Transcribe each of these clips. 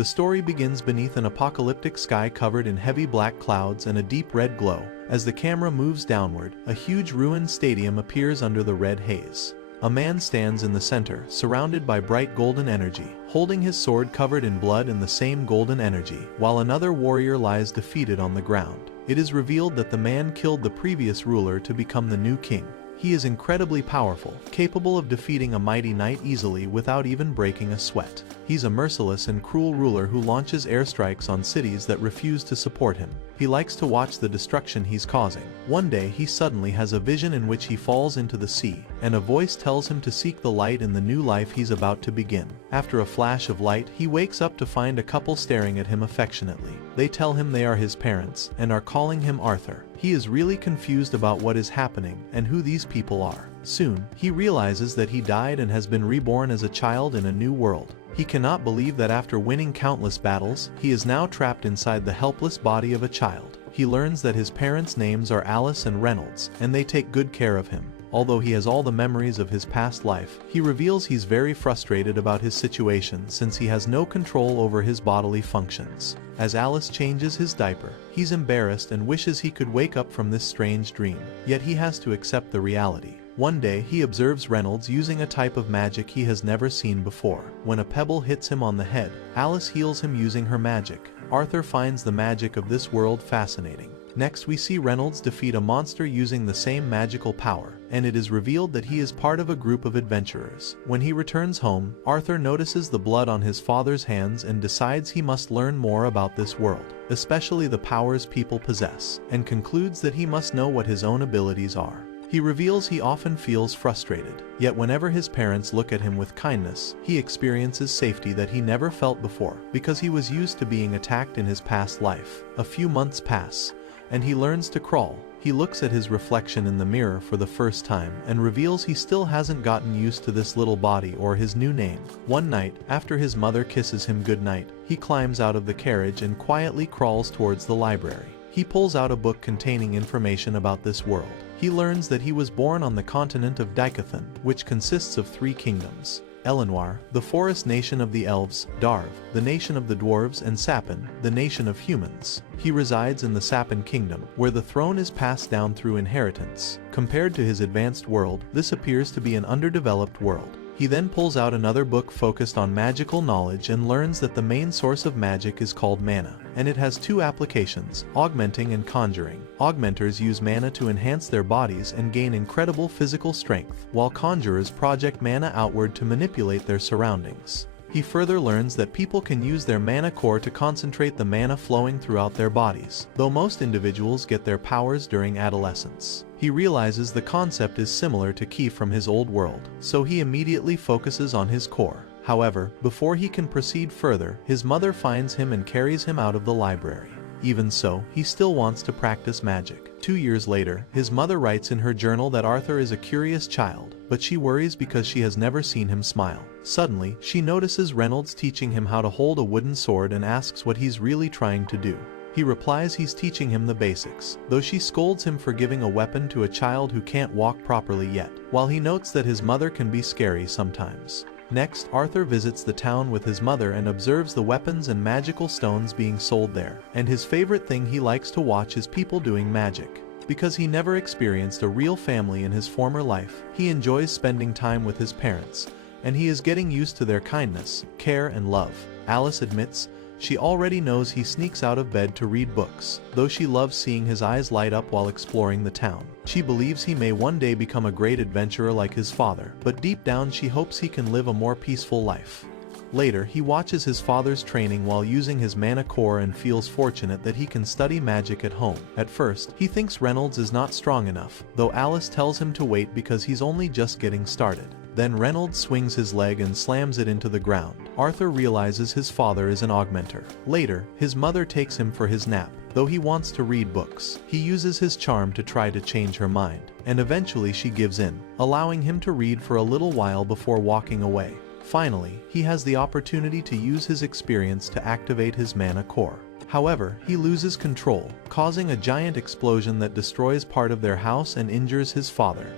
The story begins beneath an apocalyptic sky covered in heavy black clouds and a deep red glow. As the camera moves downward, a huge ruined stadium appears under the red haze. A man stands in the center, surrounded by bright golden energy, holding his sword covered in blood in the same golden energy, while another warrior lies defeated on the ground. It is revealed that the man killed the previous ruler to become the new king. He is incredibly powerful, capable of defeating a mighty knight easily without even breaking a sweat. He's a merciless and cruel ruler who launches airstrikes on cities that refuse to support him. He likes to watch the destruction he's causing. One day he suddenly has a vision in which he falls into the sea, and a voice tells him to seek the light in the new life he's about to begin. After a flash of light, he wakes up to find a couple staring at him affectionately. They tell him they are his parents, and are calling him Arthur. He is really confused about what is happening and who these people are. Soon, he realizes that he died and has been reborn as a child in a new world. He cannot believe that after winning countless battles, he is now trapped inside the helpless body of a child. He learns that his parents' names are Alice and Reynolds, and they take good care of him. Although he has all the memories of his past life, he reveals he's very frustrated about his situation since he has no control over his bodily functions. As Alice changes his diaper, he's embarrassed and wishes he could wake up from this strange dream, yet he has to accept the reality. One day he observes Reynolds using a type of magic he has never seen before. When a pebble hits him on the head, Alice heals him using her magic. Arthur finds the magic of this world fascinating. Next we see Reynolds defeat a monster using the same magical power, and it is revealed that he is part of a group of adventurers. When he returns home, Arthur notices the blood on his father's hands and decides he must learn more about this world, especially the powers people possess, and concludes that he must know what his own abilities are. He reveals he often feels frustrated, yet whenever his parents look at him with kindness, he experiences safety that he never felt before, because he was used to being attacked in his past life. A few months pass, and he learns to crawl. He looks at his reflection in the mirror for the first time and reveals he still hasn't gotten used to this little body or his new name. One night, after his mother kisses him goodnight, he climbs out of the carriage and quietly crawls towards the library. He pulls out a book containing information about this world. He learns that he was born on the continent of Dikathan, which consists of 3 kingdoms: Elenoir, the forest nation of the elves; Darv, the nation of the dwarves; and Sapin, the nation of humans. He resides in the Sapin kingdom, where the throne is passed down through inheritance. Compared to his advanced world, this appears to be an underdeveloped world. He then pulls out another book focused on magical knowledge and learns that the main source of magic is called mana, and it has 2 applications: augmenting and conjuring. Augmenters use mana to enhance their bodies and gain incredible physical strength, while conjurers project mana outward to manipulate their surroundings. He further learns that people can use their mana core to concentrate the mana flowing throughout their bodies, though most individuals get their powers during adolescence. He realizes the concept is similar to Ki from his old world, so he immediately focuses on his core. However, before he can proceed further, his mother finds him and carries him out of the library. Even so, he still wants to practice magic. 2 years later, his mother writes in her journal that Arthur is a curious child, but she worries because she has never seen him smile. Suddenly, she notices Reynolds teaching him how to hold a wooden sword and asks what he's really trying to do. He replies he's teaching him the basics, though she scolds him for giving a weapon to a child who can't walk properly yet, while he notes that his mother can be scary sometimes. Next, Arthur visits the town with his mother and observes the weapons and magical stones being sold there, and his favorite thing he likes to watch is people doing magic. Because he never experienced a real family in his former life, he enjoys spending time with his parents, and he is getting used to their kindness, care, and love. Alice admits she already knows he sneaks out of bed to read books, though she loves seeing his eyes light up while exploring the town. She believes he may one day become a great adventurer like his father, but deep down she hopes he can live a more peaceful life. Later, he watches his father's training while using his mana core and feels fortunate that he can study magic at home. At first, he thinks Reynolds is not strong enough, though Alice tells him to wait because he's only just getting started. Then Reynolds swings his leg and slams it into the ground. Arthur realizes his father is an augmenter. Later, his mother takes him for his nap. Though he wants to read books, he uses his charm to try to change her mind, and eventually she gives in, allowing him to read for a little while before walking away. Finally, he has the opportunity to use his experience to activate his mana core. However, he loses control, causing a giant explosion that destroys part of their house and injures his father.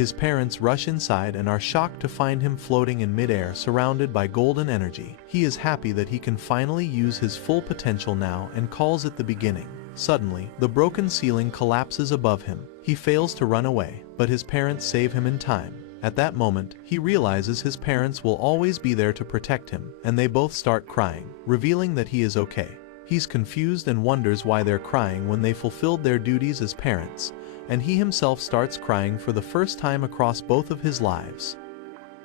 His parents rush inside and are shocked to find him floating in midair surrounded by golden energy. He is happy that he can finally use his full potential now and calls it the beginning. Suddenly, the broken ceiling collapses above him. He fails to run away, but his parents save him in time. At that moment, he realizes his parents will always be there to protect him, and they both start crying, revealing that he is okay. He's confused and wonders why they're crying when they fulfilled their duties as parents, and he himself starts crying for the first time across both of his lives.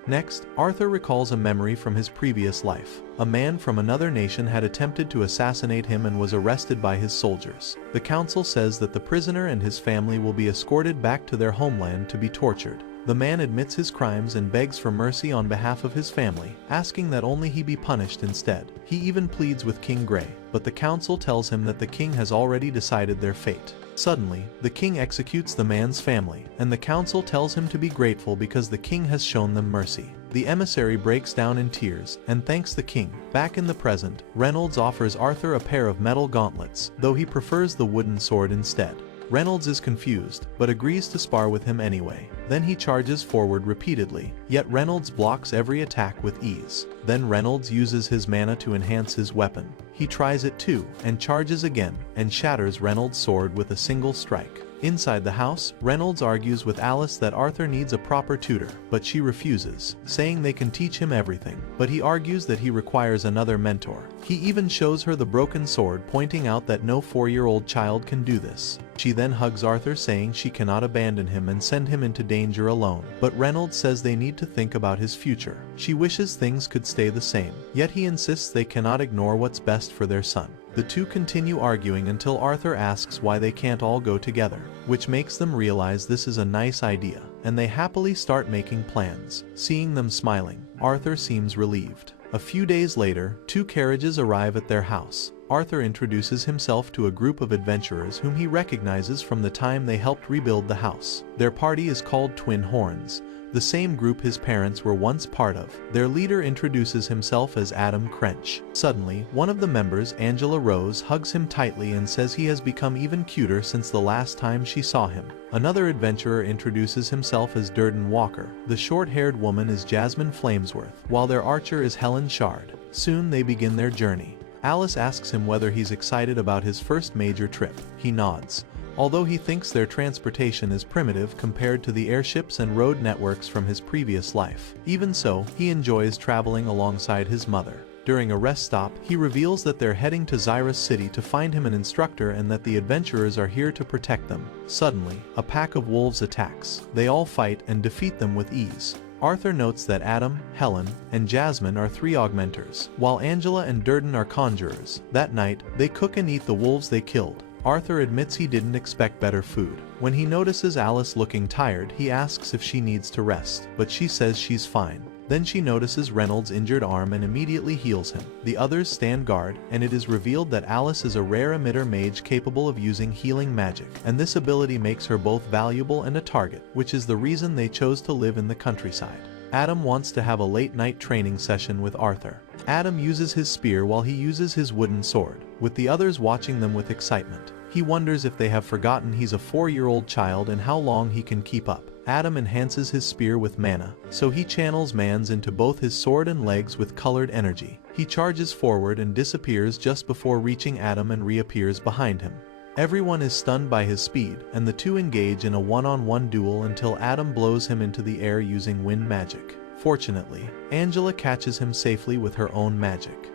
Next, Arthur recalls a memory from his previous life. A man from another nation had attempted to assassinate him and was arrested by his soldiers. The council says that the prisoner and his family will be escorted back to their homeland to be tortured. The man admits his crimes and begs for mercy on behalf of his family, asking that only he be punished instead. He even pleads with King Grey, but the council tells him that the king has already decided their fate. Suddenly, the king executes the man's family, and the council tells him to be grateful because the king has shown them mercy. The emissary breaks down in tears and thanks the king. Back in the present, Reynolds offers Arthur a pair of metal gauntlets, though he prefers the wooden sword instead. Reynolds is confused, but agrees to spar with him anyway. Then he charges forward repeatedly, yet Reynolds blocks every attack with ease. Then Reynolds uses his mana to enhance his weapon. He tries it too, and charges again, and shatters Reynolds' sword with a single strike. Inside the house, Reynolds argues with Alice that Arthur needs a proper tutor, but she refuses, saying they can teach him everything. But he argues that he requires another mentor. He even shows her the broken sword, pointing out that no 4-year-old child can do this. She then hugs Arthur, saying she cannot abandon him and send him into danger alone. But Reynolds says they need to think about his future. She wishes things could stay the same, yet he insists they cannot ignore what's best for their son. The two continue arguing until Arthur asks why they can't all go together, which makes them realize this is a nice idea, and they happily start making plans. Seeing them smiling, Arthur seems relieved. A few days later, 2 carriages arrive at their house. Arthur introduces himself to a group of adventurers whom he recognizes from the time they helped rebuild the house. Their party is called Twin Horns, the same group his parents were once part of. Their leader introduces himself as Adam Crench. Suddenly, one of the members, Angela Rose, hugs him tightly and says he has become even cuter since the last time she saw him. Another adventurer introduces himself as Durden Walker. The short-haired woman is Jasmine Flamesworth, while their archer is Helen Shard. Soon they begin their journey. Alice asks him whether he's excited about his first major trip. He nods, although he thinks their transportation is primitive compared to the airships and road networks from his previous life. Even so, he enjoys traveling alongside his mother. During a rest stop, he reveals that they're heading to Xyrus City to find him an instructor and that the adventurers are here to protect them. Suddenly, a pack of wolves attacks. They all fight and defeat them with ease. Arthur notes that Adam, Helen, and Jasmine are 3 augmenters, while Angela and Durden are conjurers. That night, they cook and eat the wolves they killed. Arthur admits he didn't expect better food. When he notices Alice looking tired, he asks if she needs to rest, but she says she's fine. Then she notices Reynolds' injured arm and immediately heals him. The others stand guard, and it is revealed that Alice is a rare emitter mage capable of using healing magic, and this ability makes her both valuable and a target, which is the reason they chose to live in the countryside. Adam wants to have a late-night training session with Arthur. Adam uses his spear while he uses his wooden sword, with the others watching them with excitement. He wonders if they have forgotten he's a 4-year-old child and how long he can keep up. Adam enhances his spear with mana, so he channels mans into both his sword and legs with colored energy. He charges forward and disappears just before reaching Adam and reappears behind him. Everyone is stunned by his speed, and the two engage in a one-on-one duel until Adam blows him into the air using wind magic. Fortunately, Angela catches him safely with her own magic.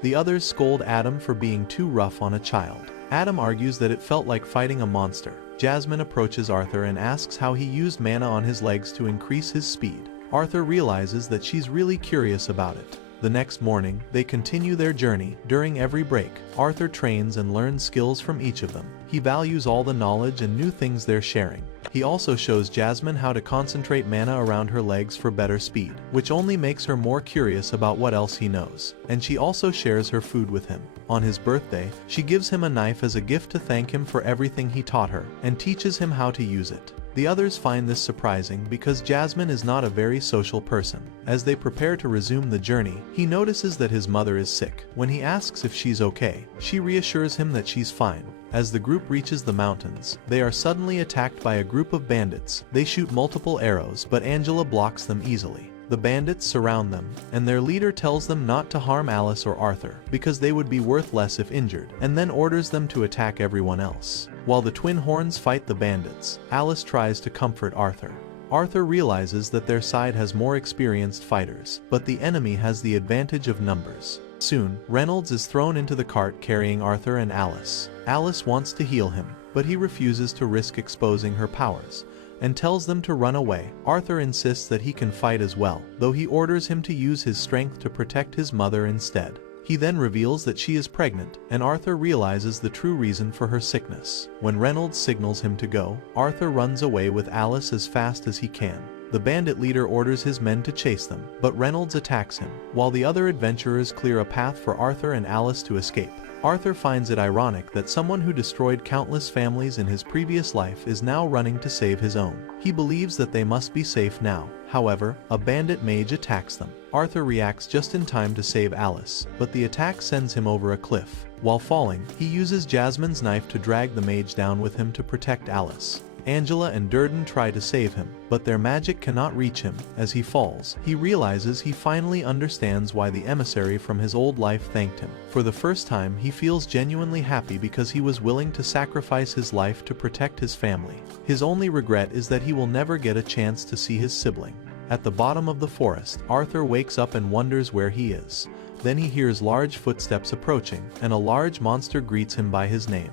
The others scold Adam for being too rough on a child. Adam argues that it felt like fighting a monster. Jasmine approaches Arthur and asks how he used mana on his legs to increase his speed. Arthur realizes that she's really curious about it. The next morning, they continue their journey. During every break, Arthur trains and learns skills from each of them. He values all the knowledge and new things they're sharing. He also shows Jasmine how to concentrate mana around her legs for better speed, which only makes her more curious about what else he knows. And she also shares her food with him. On his birthday, she gives him a knife as a gift to thank him for everything he taught her, and teaches him how to use it. The others find this surprising because Jasmine is not a very social person. As they prepare to resume the journey, he notices that his mother is sick. When he asks if she's okay, she reassures him that she's fine. As the group reaches the mountains, they are suddenly attacked by a group of bandits. They shoot multiple arrows, but Angela blocks them easily. The bandits surround them, and their leader tells them not to harm Alice or Arthur, because they would be worth less if injured, and then orders them to attack everyone else. While the twin horns fight the bandits, Alice tries to comfort Arthur. Arthur realizes that their side has more experienced fighters, but the enemy has the advantage of numbers. Soon, Reynolds is thrown into the cart carrying Arthur and Alice. Alice wants to heal him, but he refuses to risk exposing her powers, and tells them to run away. Arthur insists that he can fight as well, though he orders him to use his strength to protect his mother instead. He then reveals that she is pregnant, and Arthur realizes the true reason for her sickness. When Reynolds signals him to go, Arthur runs away with Alice as fast as he can. The bandit leader orders his men to chase them, but Reynolds attacks him, while the other adventurers clear a path for Arthur and Alice to escape. Arthur finds it ironic that someone who destroyed countless families in his previous life is now running to save his own. He believes that they must be safe now. However, a bandit mage attacks them. Arthur reacts just in time to save Alice, but the attack sends him over a cliff. While falling, he uses Jasmine's knife to drag the mage down with him to protect Alice. Angela and Durden try to save him, but their magic cannot reach him. As he falls, he realizes he finally understands why the emissary from his old life thanked him. For the first time, he feels genuinely happy because he was willing to sacrifice his life to protect his family. His only regret is that he will never get a chance to see his sibling. At the bottom of the forest, Arthur wakes up and wonders where he is. Then he hears large footsteps approaching, and a large monster greets him by his name.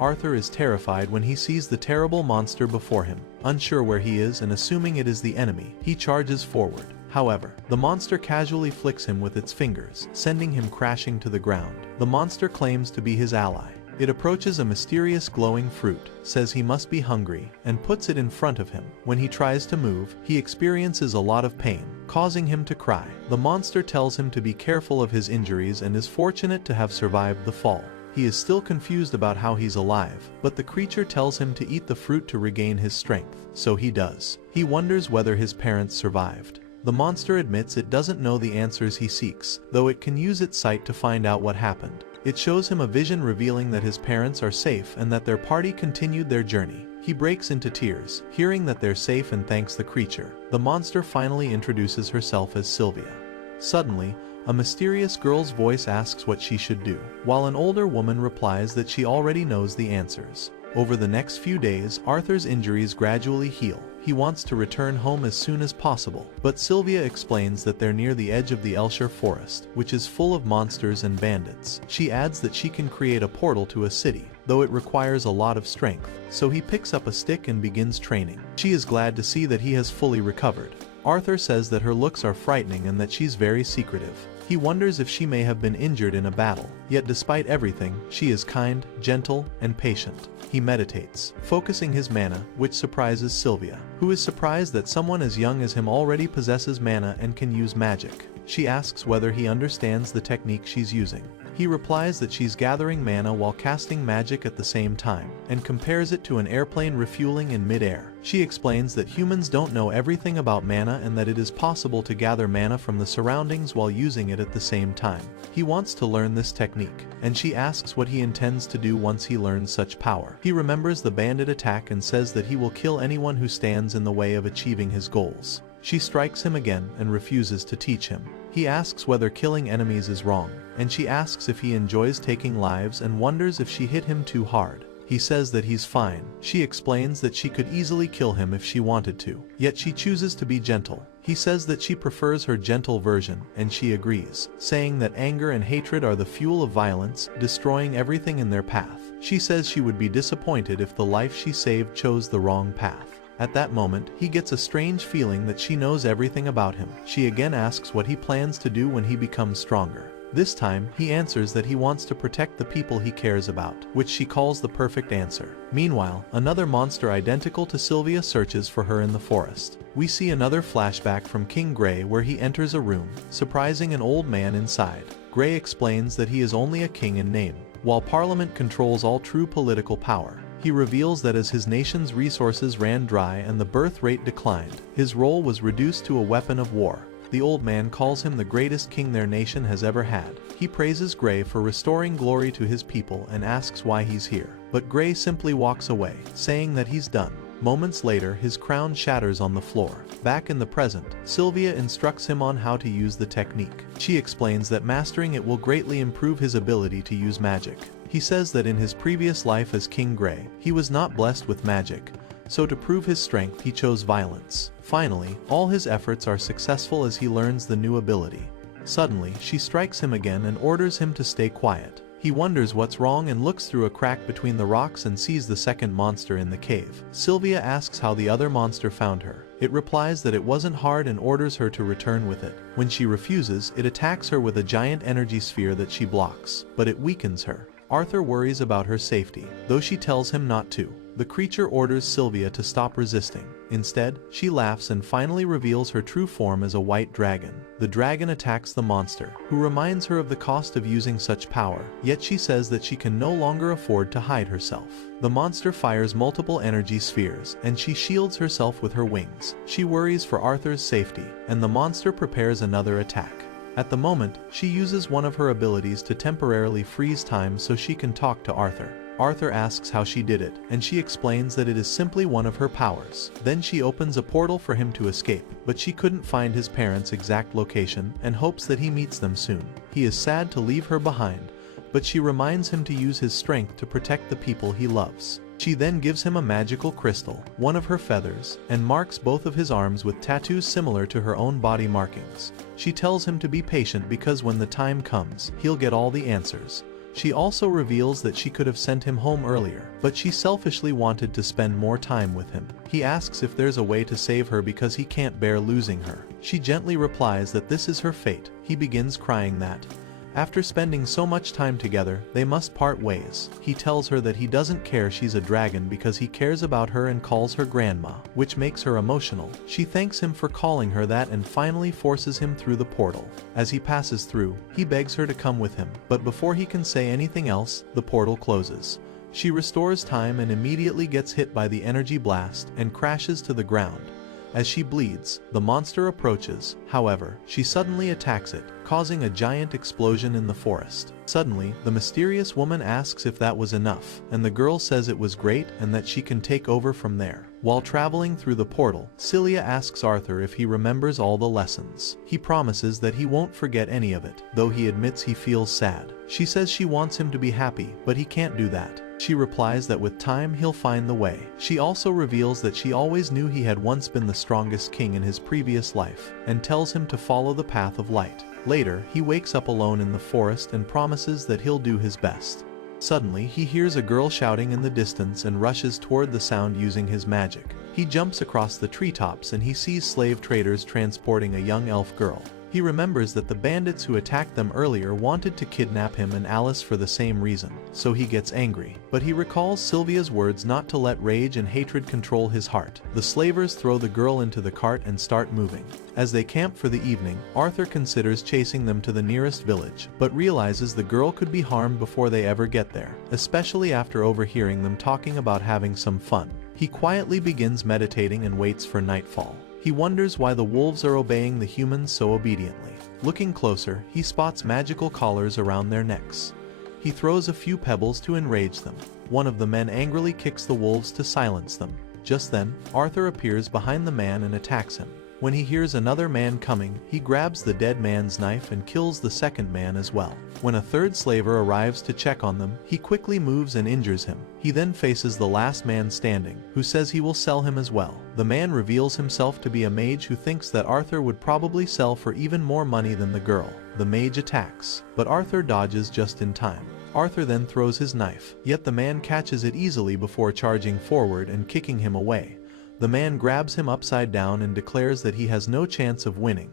Arthur is terrified when he sees the terrible monster before him. Unsure where he is and assuming it is the enemy, he charges forward. However, the monster casually flicks him with its fingers, sending him crashing to the ground. The monster claims to be his ally. It approaches a mysterious glowing fruit, says he must be hungry, and puts it in front of him. When he tries to move, he experiences a lot of pain, causing him to cry. The monster tells him to be careful of his injuries and is fortunate to have survived the fall. He is still confused about how he's alive, but the creature tells him to eat the fruit to regain his strength, so he does. He wonders whether his parents survived. The monster admits it doesn't know the answers he seeks, though it can use its sight to find out what happened. It shows him a vision revealing that his parents are safe and that their party continued their journey. He breaks into tears, hearing that they're safe, and thanks the creature. The monster finally introduces herself as Sylvia. Suddenly, a mysterious girl's voice asks what she should do, while an older woman replies that she already knows the answers. Over the next few days, Arthur's injuries gradually heal. He wants to return home as soon as possible, but Sylvia explains that they're near the edge of the Elshire forest, which is full of monsters and bandits. She adds that she can create a portal to a city, though it requires a lot of strength, so he picks up a stick and begins training. She is glad to see that he has fully recovered. Arthur says that her looks are frightening and that she's very secretive. He wonders if she may have been injured in a battle, yet despite everything, she is kind, gentle, and patient. He meditates, focusing his mana, which surprises Sylvia, who is surprised that someone as young as him already possesses mana and can use magic. She asks whether he understands the technique she's using. He replies that she's gathering mana while casting magic at the same time, and compares it to an airplane refueling in mid-air. She explains that humans don't know everything about mana and that it is possible to gather mana from the surroundings while using it at the same time. He wants to learn this technique, and she asks what he intends to do once he learns such power. He remembers the bandit attack and says that he will kill anyone who stands in the way of achieving his goals. She strikes him again and refuses to teach him. He asks whether killing enemies is wrong, and she asks if he enjoys taking lives and wonders if she hit him too hard. He says that he's fine. She explains that she could easily kill him if she wanted to, yet she chooses to be gentle. He says that she prefers her gentle version, and she agrees, saying that anger and hatred are the fuel of violence, destroying everything in their path. She says she would be disappointed if the life she saved chose the wrong path. At that moment, he gets a strange feeling that she knows everything about him. She again asks what he plans to do when he becomes stronger. This time, he answers that he wants to protect the people he cares about, which she calls the perfect answer. Meanwhile, another monster identical to Sylvia searches for her in the forest. We see another flashback from King Grey where he enters a room, surprising an old man inside. Grey explains that he is only a king in name, while Parliament controls all true political power. He reveals that as his nation's resources ran dry and the birth rate declined, his role was reduced to a weapon of war. The old man calls him the greatest king their nation has ever had. He praises Gray for restoring glory to his people and asks why he's here. But Gray simply walks away, saying that he's done. Moments later, his crown shatters on the floor. Back in the present, Sylvia instructs him on how to use the technique. She explains that mastering it will greatly improve his ability to use magic. He says that in his previous life as King Gray, he was not blessed with magic, so to prove his strength he chose violence. Finally, all his efforts are successful as he learns the new ability. Suddenly, she strikes him again and orders him to stay quiet. He wonders what's wrong and looks through a crack between the rocks and sees the second monster in the cave. Sylvia asks how the other monster found her. It replies that it wasn't hard and orders her to return with it. When she refuses, it attacks her with a giant energy sphere that she blocks, but it weakens her. Arthur worries about her safety, though she tells him not to. The creature orders Sylvia to stop resisting. Instead, she laughs and finally reveals her true form as a white dragon. The dragon attacks the monster, who reminds her of the cost of using such power, yet she says that she can no longer afford to hide herself. The monster fires multiple energy spheres, and she shields herself with her wings. She worries for Arthur's safety, and the monster prepares another attack. At the moment, she uses one of her abilities to temporarily freeze time so she can talk to Arthur. Arthur asks how she did it, and she explains that it is simply one of her powers. Then she opens a portal for him to escape, but she couldn't find his parents' exact location and hopes that he meets them soon. He is sad to leave her behind, but she reminds him to use his strength to protect the people he loves. She then gives him a magical crystal, one of her feathers, and marks both of his arms with tattoos similar to her own body markings. She tells him to be patient because when the time comes, he'll get all the answers. She also reveals that she could have sent him home earlier, but she selfishly wanted to spend more time with him. He asks if there's a way to save her because he can't bear losing her. She gently replies that this is her fate. He begins crying that, after spending so much time together, they must part ways. He tells her that he doesn't care she's a dragon because he cares about her and calls her grandma, which makes her emotional. She thanks him for calling her that and finally forces him through the portal. As he passes through, he begs her to come with him, but before he can say anything else, the portal closes. She restores time and immediately gets hit by the energy blast and crashes to the ground. As she bleeds, the monster approaches. However, she suddenly attacks it, causing a giant explosion in the forest. Suddenly, the mysterious woman asks if that was enough, and the girl says it was great and that she can take over from there. While traveling through the portal, Celia asks Arthur if he remembers all the lessons. He promises that he won't forget any of it, though he admits he feels sad. She says she wants him to be happy, but he can't do that. She replies that with time he'll find the way. She also reveals that she always knew he had once been the strongest king in his previous life, and tells him to follow the path of light. Later, he wakes up alone in the forest and promises that he'll do his best. Suddenly, he hears a girl shouting in the distance and rushes toward the sound using his magic. He jumps across the treetops and he sees slave traders transporting a young elf girl. He remembers that the bandits who attacked them earlier wanted to kidnap him and Alice for the same reason, so he gets angry. But he recalls Sylvia's words not to let rage and hatred control his heart. The slavers throw the girl into the cart and start moving. As they camp for the evening, Arthur considers chasing them to the nearest village, but realizes the girl could be harmed before they ever get there, especially after overhearing them talking about having some fun. He quietly begins meditating and waits for nightfall. He wonders why the wolves are obeying the humans so obediently. Looking closer, he spots magical collars around their necks. He throws a few pebbles to enrage them. One of the men angrily kicks the wolves to silence them. Just then, Arthur appears behind the man and attacks him. When he hears another man coming, he grabs the dead man's knife and kills the second man as well. When a third slaver arrives to check on them, he quickly moves and injures him. He then faces the last man standing, who says he will sell him as well. The man reveals himself to be a mage who thinks that Arthur would probably sell for even more money than the girl. The mage attacks, but Arthur dodges just in time. Arthur then throws his knife, yet the man catches it easily before charging forward and kicking him away. The man grabs him upside down and declares that he has no chance of winning.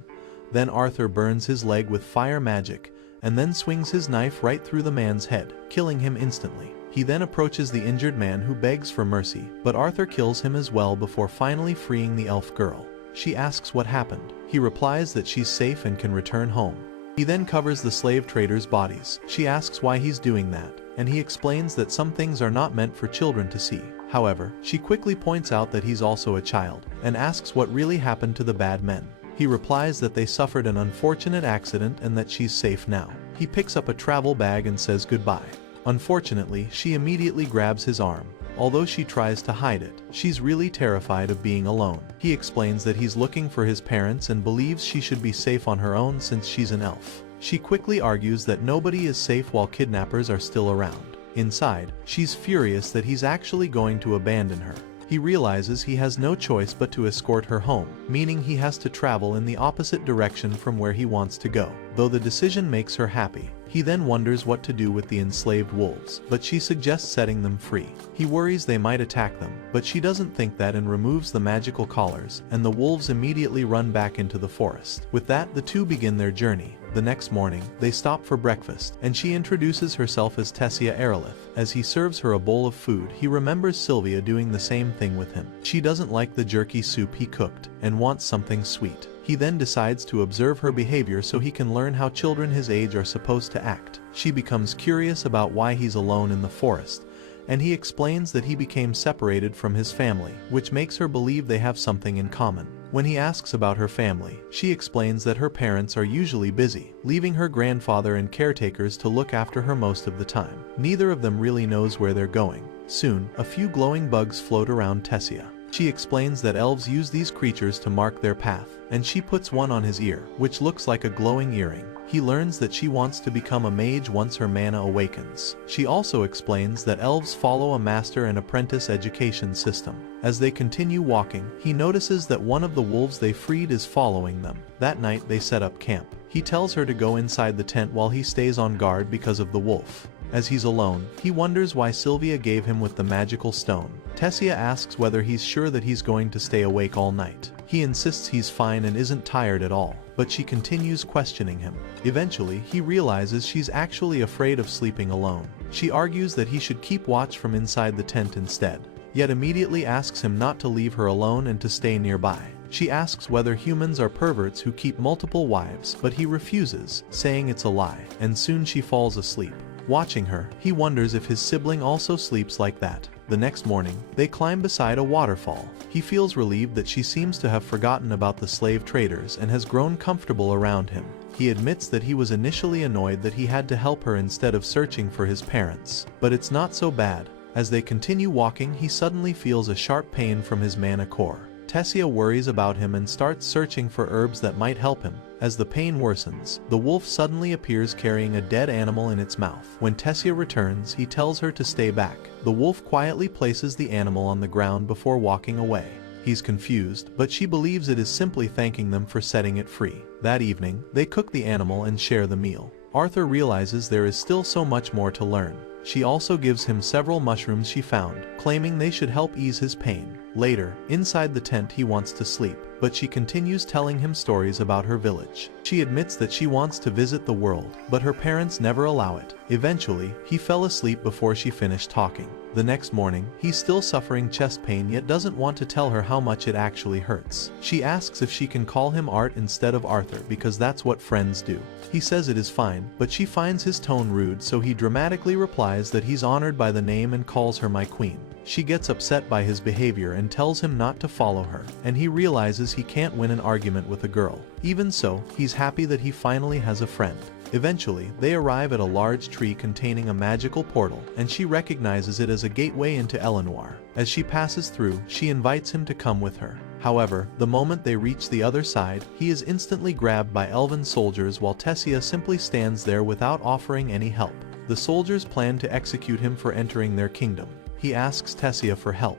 Then Arthur burns his leg with fire magic, and then swings his knife right through the man's head, killing him instantly. He then approaches the injured man who begs for mercy, but Arthur kills him as well before finally freeing the elf girl. She asks what happened. He replies that she's safe and can return home. He then covers the slave traders' bodies. She asks why he's doing that, and he explains that some things are not meant for children to see. However, she quickly points out that he's also a child, and asks what really happened to the bad men. He replies that they suffered an unfortunate accident and that she's safe now. He picks up a travel bag and says goodbye. Unfortunately, she immediately grabs his arm. Although she tries to hide it, she's really terrified of being alone. He explains that he's looking for his parents and believes she should be safe on her own since she's an elf. She quickly argues that nobody is safe while kidnappers are still around. Inside, she's furious that he's actually going to abandon her. He realizes he has no choice but to escort her home, meaning he has to travel in the opposite direction from where he wants to go. Though the decision makes her happy, he then wonders what to do with the enslaved wolves, but she suggests setting them free. He worries they might attack them, but she doesn't think that and removes the magical collars, and the wolves immediately run back into the forest. With that, the two begin their journey. The next morning, they stop for breakfast, and she introduces herself as Tessia Aerolith. As he serves her a bowl of food, he remembers Sylvia doing the same thing with him. She doesn't like the jerky soup he cooked, and wants something sweet. He then decides to observe her behavior so he can learn how children his age are supposed to act. She becomes curious about why he's alone in the forest, and he explains that he became separated from his family, which makes her believe they have something in common. When he asks about her family, she explains that her parents are usually busy, leaving her grandfather and caretakers to look after her most of the time. Neither of them really knows where they're going. Soon, a few glowing bugs float around Tessia. She explains that elves use these creatures to mark their path, and she puts one on his ear, which looks like a glowing earring. He learns that she wants to become a mage once her mana awakens. She also explains that elves follow a master and apprentice education system. As they continue walking, he notices that one of the wolves they freed is following them. That night they set up camp. He tells her to go inside the tent while he stays on guard because of the wolf. As he's alone, he wonders why Sylvia gave him with the magical stone. Tessia asks whether he's sure that he's going to stay awake all night. He insists he's fine and isn't tired at all, but she continues questioning him. Eventually, he realizes she's actually afraid of sleeping alone. She argues that he should keep watch from inside the tent instead, yet immediately asks him not to leave her alone and to stay nearby. She asks whether humans are perverts who keep multiple wives, but he refuses, saying it's a lie, and soon she falls asleep. Watching her, he wonders if his sibling also sleeps like that. The next morning, they climb beside a waterfall. He feels relieved that she seems to have forgotten about the slave traders and has grown comfortable around him. He admits that he was initially annoyed that he had to help her instead of searching for his parents. But it's not so bad. As they continue walking, he suddenly feels a sharp pain from his mana core. Tessia worries about him and starts searching for herbs that might help him. As the pain worsens, the wolf suddenly appears carrying a dead animal in its mouth. When Tessia returns, he tells her to stay back. The wolf quietly places the animal on the ground before walking away. He's confused, but she believes it is simply thanking them for setting it free. That evening, they cook the animal and share the meal. Arthur realizes there is still so much more to learn. She also gives him several mushrooms she found, claiming they should help ease his pain. Later, inside the tent he wants to sleep, but she continues telling him stories about her village. She admits that she wants to visit the world, but her parents never allow it. Eventually, he fell asleep before she finished talking. The next morning, he's still suffering chest pain yet doesn't want to tell her how much it actually hurts. She asks if she can call him Art instead of Arthur because that's what friends do. He says it is fine, but she finds his tone rude, so he dramatically replies that he's honored by the name and calls her my queen. She gets upset by his behavior and tells him not to follow her, and he realizes he can't win an argument with a girl. Even so, he's happy that he finally has a friend. Eventually, they arrive at a large tree containing a magical portal, and she recognizes it as a gateway into Elenoir. As she passes through, she invites him to come with her. However, the moment they reach the other side, he is instantly grabbed by elven soldiers while Tessia simply stands there without offering any help. The soldiers plan to execute him for entering their kingdom. He asks Tessia for help,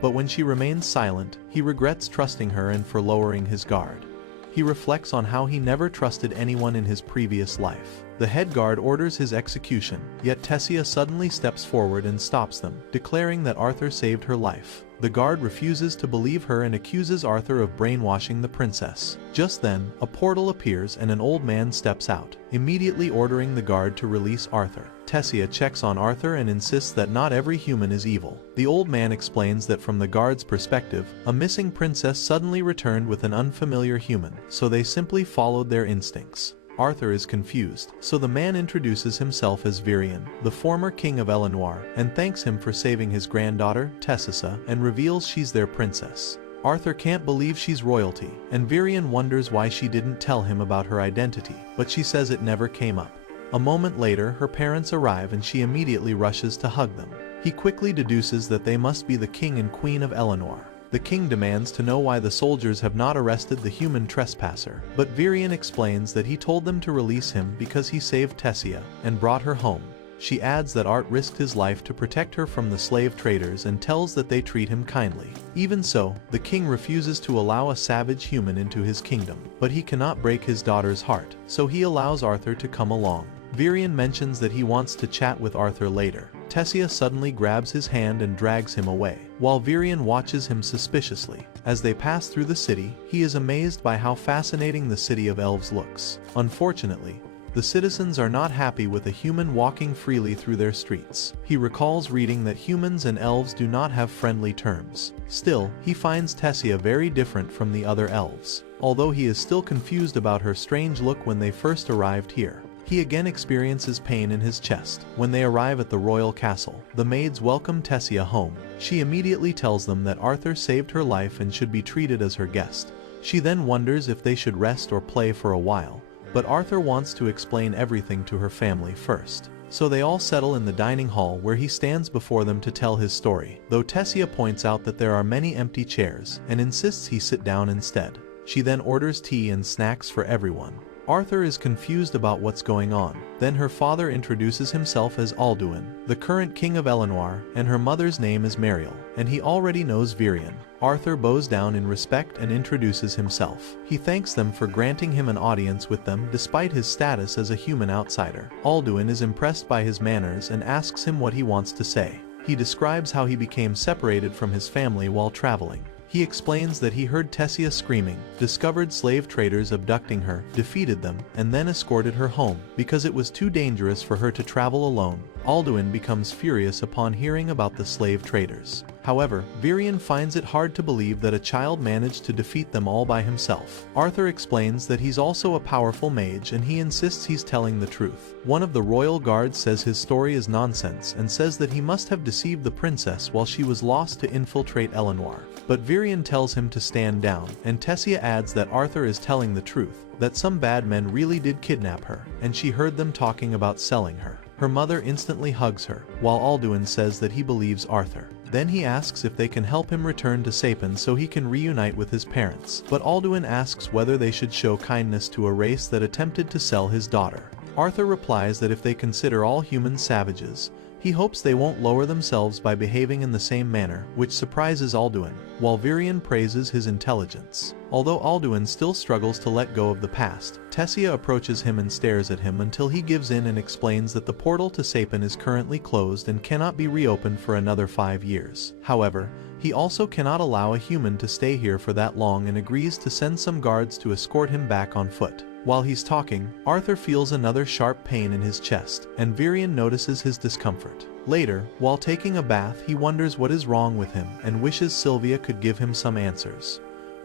but when she remains silent, he regrets trusting her and for lowering his guard. He reflects on how he never trusted anyone in his previous life. The head guard orders his execution, yet Tessia suddenly steps forward and stops them, declaring that Arthur saved her life. The guard refuses to believe her and accuses Arthur of brainwashing the princess. Just then, a portal appears and an old man steps out, immediately ordering the guard to release Arthur. Tessia checks on Arthur and insists that not every human is evil. The old man explains that from the guard's perspective, a missing princess suddenly returned with an unfamiliar human, so they simply followed their instincts. Arthur is confused, so the man introduces himself as Virion, the former king of Elenoir, and thanks him for saving his granddaughter, Tessissa, and reveals she's their princess. Arthur can't believe she's royalty, and Virion wonders why she didn't tell him about her identity, but she says it never came up. A moment later, her parents arrive and she immediately rushes to hug them. He quickly deduces that they must be the king and queen of Eleanor. The king demands to know why the soldiers have not arrested the human trespasser, but Virion explains that he told them to release him because he saved Tessia and brought her home. She adds that Art risked his life to protect her from the slave traders and tells that they treat him kindly. Even so, the king refuses to allow a savage human into his kingdom, but he cannot break his daughter's heart, so he allows Arthur to come along. Virion mentions that he wants to chat with Arthur later. Tessia suddenly grabs his hand and drags him away, while Virion watches him suspiciously. As they pass through the city, he is amazed by how fascinating the city of elves looks. Unfortunately, the citizens are not happy with a human walking freely through their streets. He recalls reading that humans and elves do not have friendly terms. Still, he finds Tessia very different from the other elves, although he is still confused about her strange look when they first arrived here. He again experiences pain in his chest. When they arrive at the royal castle, the maids welcome Tessia home. She immediately tells them that Arthur saved her life and should be treated as her guest. She then wonders if they should rest or play for a while, but Arthur wants to explain everything to her family first. So they all settle in the dining hall where he stands before them to tell his story, though Tessia points out that there are many empty chairs and insists he sit down instead. She then orders tea and snacks for everyone. Arthur is confused about what's going on. Then her father introduces himself as Alduin, the current king of Eleanor, and her mother's name is Mariel, and he already knows Virion. Arthur bows down in respect and introduces himself. He thanks them for granting him an audience with them despite his status as a human outsider. Alduin is impressed by his manners and asks him what he wants to say. He describes how he became separated from his family while traveling. He explains that he heard Tessia screaming, discovered slave traders abducting her, defeated them, and then escorted her home, because it was too dangerous for her to travel alone. Alduin becomes furious upon hearing about the slave traders. However, Virion finds it hard to believe that a child managed to defeat them all by himself. Arthur explains that he's also a powerful mage and he insists he's telling the truth. One of the royal guards says his story is nonsense and says that he must have deceived the princess while she was lost to infiltrate Eleanor. But Virion tells him to stand down, and Tessia adds that Arthur is telling the truth, that some bad men really did kidnap her, and she heard them talking about selling her. Her mother instantly hugs her, while Alduin says that he believes Arthur. Then he asks if they can help him return to Sapin so he can reunite with his parents, but Alduin asks whether they should show kindness to a race that attempted to sell his daughter. Arthur replies that if they consider all humans savages, he hopes they won't lower themselves by behaving in the same manner, which surprises Alduin, while Virion praises his intelligence. Although Alduin still struggles to let go of the past, Tessia approaches him and stares at him until he gives in and explains that the portal to Sapin is currently closed and cannot be reopened for another 5 years. However, he also cannot allow a human to stay here for that long and agrees to send some guards to escort him back on foot. While he's talking, Arthur feels another sharp pain in his chest, and Virion notices his discomfort. Later, while taking a bath, he wonders what is wrong with him and wishes Sylvia could give him some answers.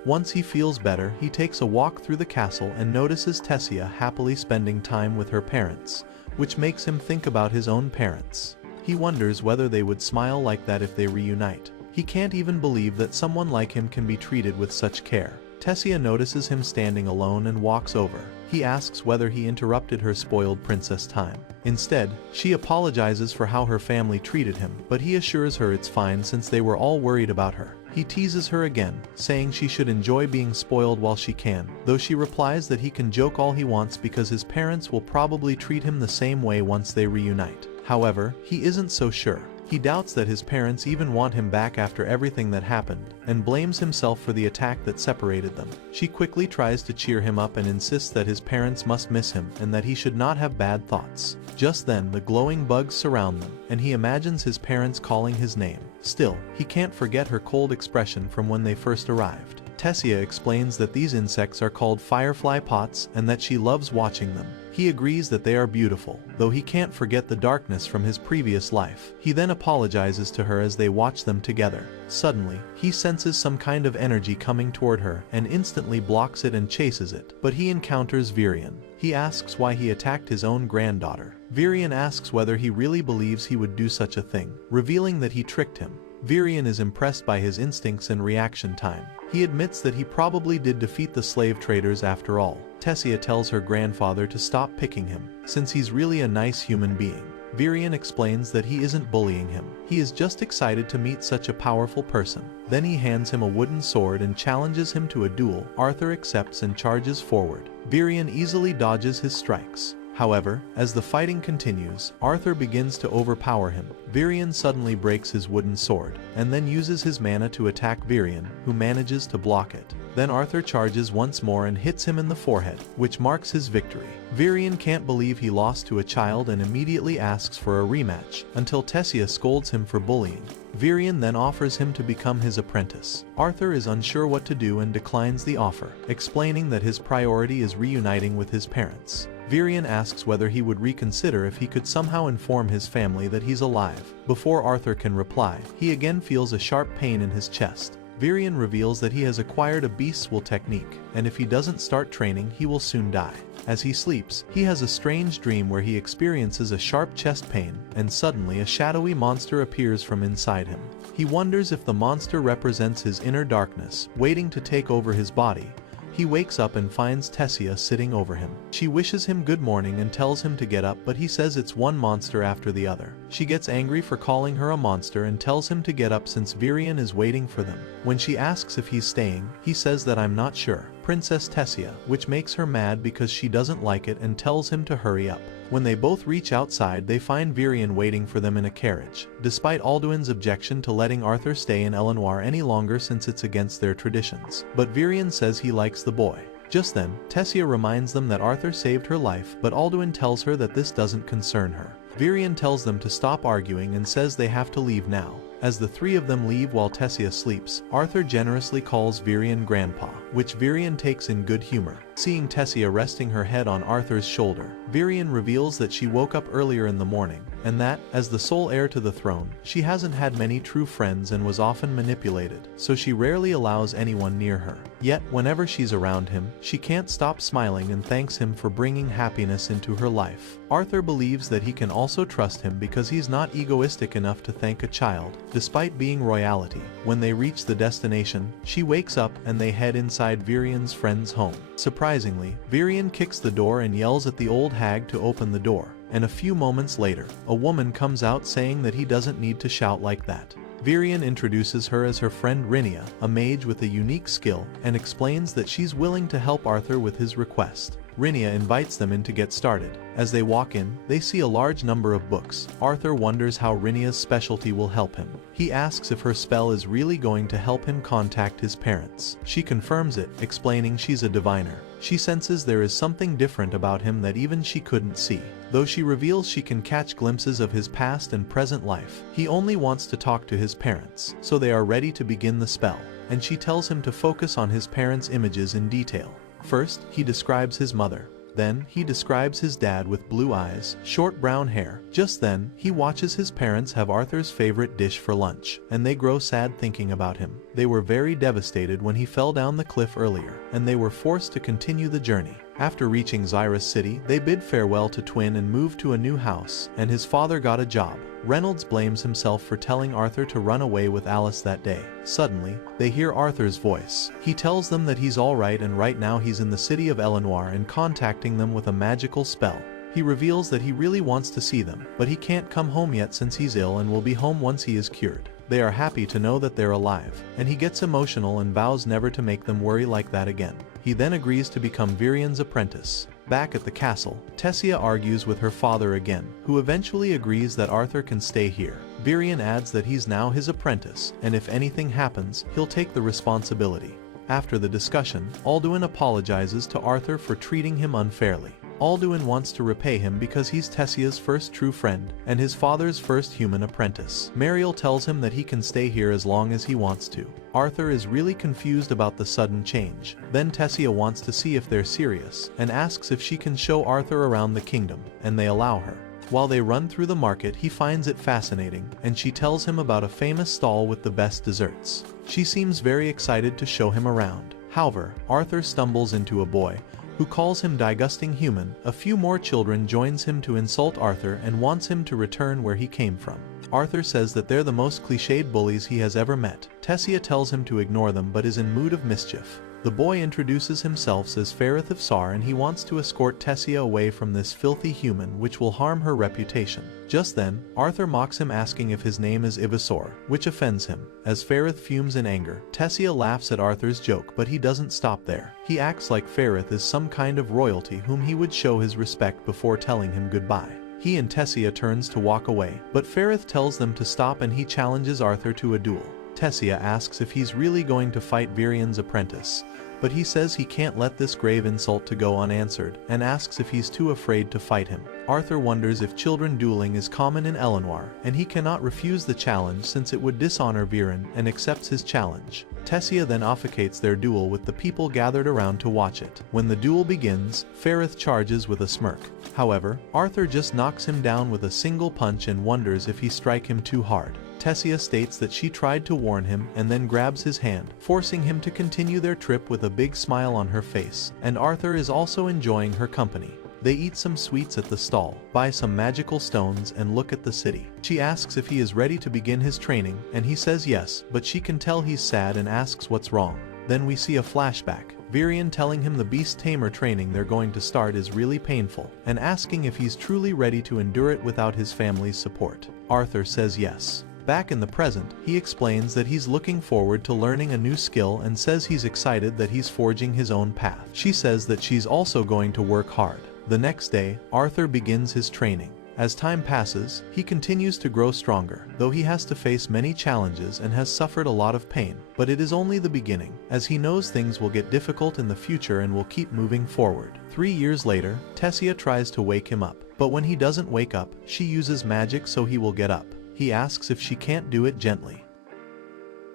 Once he feels better, he takes a walk through the castle and notices Tessia happily spending time with her parents, which makes him think about his own parents. He wonders whether they would smile like that if they reunite. He can't even believe that someone like him can be treated with such care. Tessia notices him standing alone and walks over. He asks whether he interrupted her spoiled princess time. Instead, she apologizes for how her family treated him, but he assures her it's fine since they were all worried about her. He teases her again, saying she should enjoy being spoiled while she can, though she replies that he can joke all he wants because his parents will probably treat him the same way once they reunite. However, he isn't so sure. He doubts that his parents even want him back after everything that happened, and blames himself for the attack that separated them. She quickly tries to cheer him up and insists that his parents must miss him and that he should not have bad thoughts. Just then, the glowing bugs surround them, and he imagines his parents calling his name. Still, he can't forget her cold expression from when they first arrived. Tessia explains that these insects are called firefly pots and that she loves watching them. He agrees that they are beautiful, though he can't forget the darkness from his previous life. He then apologizes to her as they watch them together. Suddenly, he senses some kind of energy coming toward her and instantly blocks it and chases it, but he encounters Virion. He asks why he attacked his own granddaughter. Virion asks whether he really believes he would do such a thing, revealing that he tricked him. Virion is impressed by his instincts and reaction time. He admits that he probably did defeat the slave traders after all. Tessia tells her grandfather to stop picking him, since he's really a nice human being. Virion explains that he isn't bullying him. He is just excited to meet such a powerful person. Then he hands him a wooden sword and challenges him to a duel. Arthur accepts and charges forward. Virion easily dodges his strikes. However, as the fighting continues, Arthur begins to overpower him. Virion suddenly breaks his wooden sword, and then uses his mana to attack Virion, who manages to block it. Then Arthur charges once more and hits him in the forehead, which marks his victory. Virion can't believe he lost to a child and immediately asks for a rematch, until Tessia scolds him for bullying. Virion then offers him to become his apprentice. Arthur is unsure what to do and declines the offer, explaining that his priority is reuniting with his parents. Virion asks whether he would reconsider if he could somehow inform his family that he's alive. Before Arthur can reply, he again feels a sharp pain in his chest. Virion reveals that he has acquired a beast's will technique, and if he doesn't start training, he will soon die. As he sleeps, he has a strange dream where he experiences a sharp chest pain, and suddenly a shadowy monster appears from inside him. He wonders if the monster represents his inner darkness, waiting to take over his body. He wakes up and finds Tessia sitting over him. She wishes him good morning and tells him to get up, but he says it's one monster after the other. She gets angry for calling her a monster and tells him to get up since Virion is waiting for them. When she asks if he's staying, he says that I'm not sure. Princess Tessia, which makes her mad because she doesn't like it and tells him to hurry up. When they both reach outside, they find Virion waiting for them in a carriage. Despite Alduin's objection to letting Arthur stay in Elenoir any longer since it's against their traditions, but Virion says he likes the boy. Just then, Tessia reminds them that Arthur saved her life, but Alduin tells her that this doesn't concern her. Virion tells them to stop arguing and says they have to leave now. As the three of them leave while Tessia sleeps, Arthur generously calls Virion Grandpa, which Virion takes in good humor. Seeing Tessia resting her head on Arthur's shoulder, Virion reveals that she woke up earlier in the morning, and that, as the sole heir to the throne, she hasn't had many true friends and was often manipulated, so she rarely allows anyone near her. Yet, whenever she's around him, she can't stop smiling and thanks him for bringing happiness into her life. Arthur believes that he can also trust him because he's not egoistic enough to thank a child, despite being royalty. When they reach the destination, she wakes up and they head inside Virion's friend's home. Surprisingly, Virion kicks the door and yells at the old hag to open the door, and a few moments later, a woman comes out saying that he doesn't need to shout like that. Virion introduces her as her friend Rhynia, a mage with a unique skill, and explains that she's willing to help Arthur with his request. Rhynia invites them in to get started. As they walk in, they see a large number of books. Arthur wonders how Rhynia's specialty will help him. He asks if her spell is really going to help him contact his parents. She confirms it, explaining she's a diviner. She senses there is something different about him that even she couldn't see. Though she reveals she can catch glimpses of his past and present life, he only wants to talk to his parents, so they are ready to begin the spell, and she tells him to focus on his parents' images in detail. First, he describes his mother. Then, he describes his dad with blue eyes, short brown hair. Just then, he watches his parents have Arthur's favorite dish for lunch, and they grow sad thinking about him. They were very devastated when he fell down the cliff earlier, and they were forced to continue the journey. After reaching Xyrus City, they bid farewell to Twin and moved to a new house, and his father got a job. Reynolds blames himself for telling Arthur to run away with Alice that day. Suddenly, they hear Arthur's voice. He tells them that he's alright and right now he's in the city of Elenoir and contacting them with a magical spell. He reveals that he really wants to see them, but he can't come home yet since he's ill and will be home once he is cured. They are happy to know that they're alive, and he gets emotional and vows never to make them worry like that again. He then agrees to become Virion's apprentice. Back at the castle, Tessia argues with her father again, who eventually agrees that Arthur can stay here. Virion adds that he's now his apprentice, and if anything happens, he'll take the responsibility. After the discussion, Alduin apologizes to Arthur for treating him unfairly. Alduin wants to repay him because he's Tessia's first true friend, and his father's first human apprentice. Mariel tells him that he can stay here as long as he wants to. Arthur is really confused about the sudden change. Then Tessia wants to see if they're serious, and asks if she can show Arthur around the kingdom, and they allow her. While they run through the market, he finds it fascinating, and she tells him about a famous stall with the best desserts. She seems very excited to show him around. However, Arthur stumbles into a boy, who calls him disgusting human. A few more children joins him to insult Arthur and wants him to return where he came from. Arthur says that they're the most cliched bullies he has ever met. Tessia tells him to ignore them but is in mood of mischief. The boy introduces himself as Ferrith of Sar and he wants to escort Tessia away from this filthy human which will harm her reputation. Just then, Arthur mocks him asking if his name is Ivysaur, which offends him. As Ferrith fumes in anger, Tessia laughs at Arthur's joke but he doesn't stop there. He acts like Ferrith is some kind of royalty whom he would show his respect before telling him goodbye. He and Tessia turns to walk away, but Ferrith tells them to stop and he challenges Arthur to a duel. Tessia asks if he's really going to fight Virian's apprentice, but he says he can't let this grave insult to go unanswered, and asks if he's too afraid to fight him. Arthur wonders if children dueling is common in Elenoir, and he cannot refuse the challenge since it would dishonor Viren, and accepts his challenge. Tessia then officiates their duel with the people gathered around to watch it. When the duel begins, Ferrith charges with a smirk. However, Arthur just knocks him down with a single punch and wonders if he strike him too hard. Tessia states that she tried to warn him and then grabs his hand, forcing him to continue their trip with a big smile on her face, and Arthur is also enjoying her company. They eat some sweets at the stall, buy some magical stones and look at the city. She asks if he is ready to begin his training, and he says yes, but she can tell he's sad and asks what's wrong. Then we see a flashback. Virian telling him the beast tamer training they're going to start is really painful, and asking if he's truly ready to endure it without his family's support. Arthur says yes. Back in the present, he explains that he's looking forward to learning a new skill and says he's excited that he's forging his own path. She says that she's also going to work hard. The next day, Arthur begins his training. As time passes, he continues to grow stronger, though he has to face many challenges and has suffered a lot of pain. But it is only the beginning, as he knows things will get difficult in the future and will keep moving forward. 3 years later, Tessia tries to wake him up, but when he doesn't wake up, she uses magic so he will get up. He asks if she can't do it gently.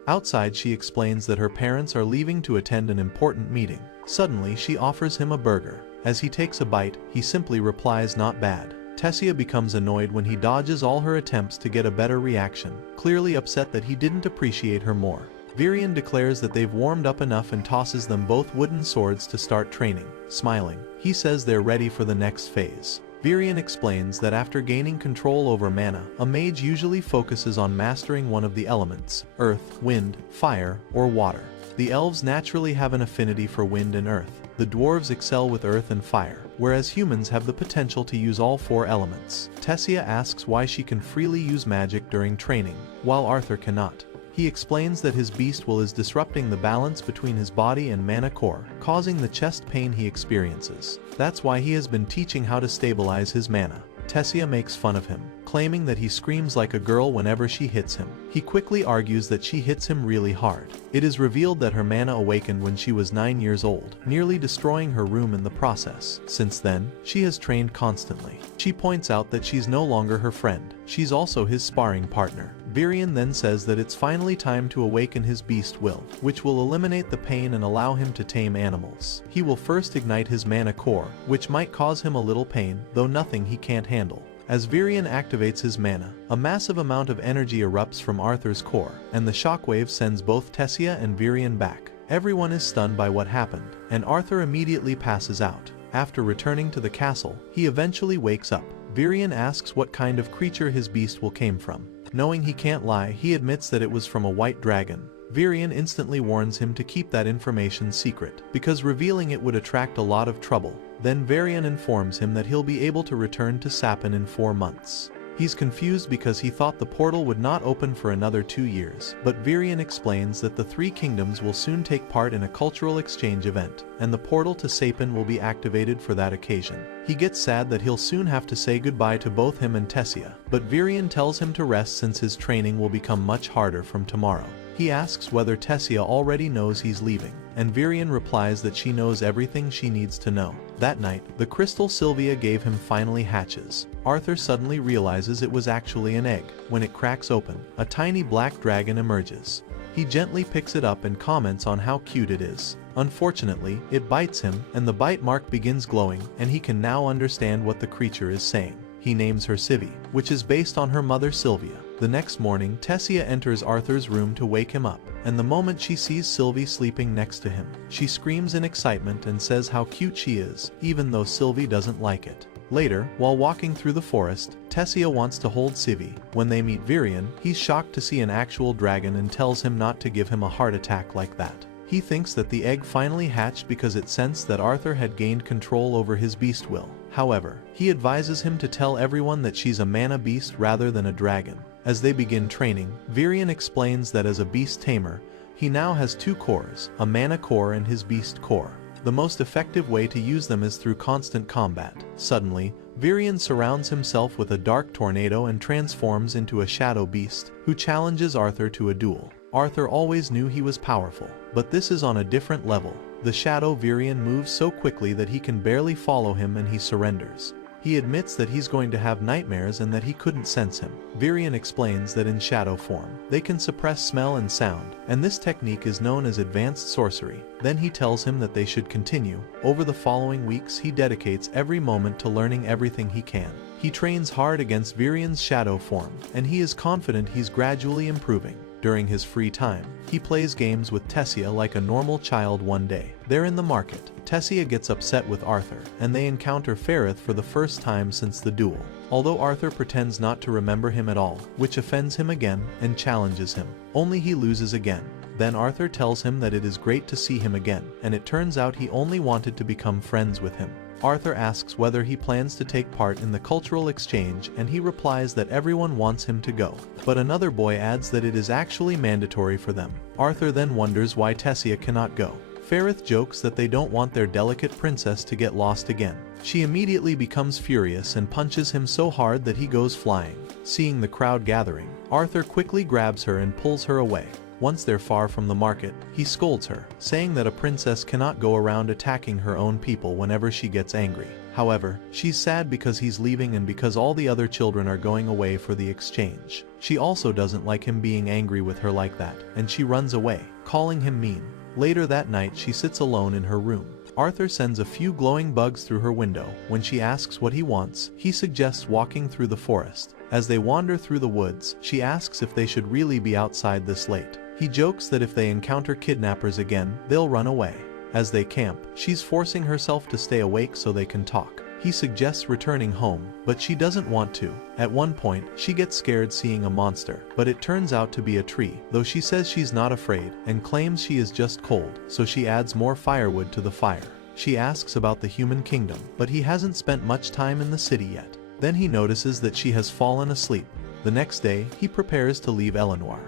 Outside, she explains that her parents are leaving to attend an important meeting. Suddenly, she offers him a burger. As he takes a bite, he simply replies not bad. Tessia becomes annoyed when he dodges all her attempts to get a better reaction, clearly upset that he didn't appreciate her more. Virian declares that they've warmed up enough and tosses them both wooden swords to start training. Smiling, he says they're ready for the next phase. Virian explains that after gaining control over mana, a mage usually focuses on mastering one of the elements: earth, wind, fire, or water. The elves naturally have an affinity for wind and earth. The dwarves excel with earth and fire, whereas humans have the potential to use all 4 elements. Tessia asks why she can freely use magic during training, while Arthur cannot. He explains that his beast will is disrupting the balance between his body and mana core, causing the chest pain he experiences. That's why he has been teaching how to stabilize his mana. Tessia makes fun of him, claiming that he screams like a girl whenever she hits him. He quickly argues that she hits him really hard. It is revealed that her mana awakened when she was 9 years old, nearly destroying her room in the process. Since then, she has trained constantly. She points out that she's no longer her friend. She's also his sparring partner. Virian then says that it's finally time to awaken his beast will, which will eliminate the pain and allow him to tame animals. He will first ignite his mana core, which might cause him a little pain, though nothing he can't handle. As Virian activates his mana, a massive amount of energy erupts from Arthur's core, and the shockwave sends both Tessia and Virian back. Everyone is stunned by what happened, and Arthur immediately passes out. After returning to the castle, he eventually wakes up. Virian asks what kind of creature his beast will came from. Knowing he can't lie, he admits that it was from a white dragon. Virian instantly warns him to keep that information secret, because revealing it would attract a lot of trouble. Then Virian informs him that he'll be able to return to Sapin in 4 months. He's confused because he thought the portal would not open for another 2 years, but Virian explains that the 3 kingdoms will soon take part in a cultural exchange event, and the portal to Sapin will be activated for that occasion. He gets sad that he'll soon have to say goodbye to both him and Tessia, but Virian tells him to rest since his training will become much harder from tomorrow. He asks whether Tessia already knows he's leaving, and Virian replies that she knows everything she needs to know. That night, the crystal Sylvia gave him finally hatches. Arthur suddenly realizes it was actually an egg. When it cracks open, a tiny black dragon emerges. He gently picks it up and comments on how cute it is. Unfortunately, it bites him, and the bite mark begins glowing, and he can now understand what the creature is saying. He names her Sivi, which is based on her mother Sylvia. The next morning, Tessia enters Arthur's room to wake him up, and the moment she sees Sylvie sleeping next to him, she screams in excitement and says how cute she is, even though Sylvie doesn't like it. Later, while walking through the forest, Tessia wants to hold Sylvie. When they meet Virion, he's shocked to see an actual dragon and tells him not to give him a heart attack like that. He thinks that the egg finally hatched because it sensed that Arthur had gained control over his beast will. However, he advises him to tell everyone that she's a mana beast rather than a dragon. As they begin training, Virion explains that as a beast tamer, he now has two cores, a mana core and his beast core. The most effective way to use them is through constant combat. Suddenly, Virion surrounds himself with a dark tornado and transforms into a shadow beast, who challenges Arthur to a duel. Arthur always knew he was powerful, but this is on a different level. The shadow Virion moves so quickly that he can barely follow him and he surrenders. He admits that he's going to have nightmares and that he couldn't sense him. Virion explains that in shadow form, they can suppress smell and sound, and this technique is known as advanced sorcery. Then he tells him that they should continue. Over the following weeks, he dedicates every moment to learning everything he can. He trains hard against Virion's shadow form, and he is confident he's gradually improving. During his free time, he plays games with Tessia like a normal child. One day, they're in the market. Tessia gets upset with Arthur, and they encounter Ferrith for the first time since the duel. Although Arthur pretends not to remember him at all, which offends him again, and challenges him. Only he loses again. Then Arthur tells him that it is great to see him again, and it turns out he only wanted to become friends with him. Arthur asks whether he plans to take part in the cultural exchange, and he replies that everyone wants him to go. But another boy adds that it is actually mandatory for them. Arthur then wonders why Tessia cannot go. Ferrith jokes that they don't want their delicate princess to get lost again. She immediately becomes furious and punches him so hard that he goes flying. Seeing the crowd gathering, Arthur quickly grabs her and pulls her away. Once they're far from the market, he scolds her, saying that a princess cannot go around attacking her own people whenever she gets angry. However, she's sad because he's leaving and because all the other children are going away for the exchange. She also doesn't like him being angry with her like that, and she runs away, calling him mean. Later that night, she sits alone in her room. Arthur sends a few glowing bugs through her window. When she asks what he wants, he suggests walking through the forest. As they wander through the woods, she asks if they should really be outside this late. He jokes that if they encounter kidnappers again, they'll run away. As they camp, she's forcing herself to stay awake so they can talk. He suggests returning home, but she doesn't want to. At one point, she gets scared seeing a monster, but it turns out to be a tree, though she says she's not afraid, and claims she is just cold, so she adds more firewood to the fire. She asks about the human kingdom, but he hasn't spent much time in the city yet. Then he notices that she has fallen asleep. The next day, he prepares to leave Elenoir.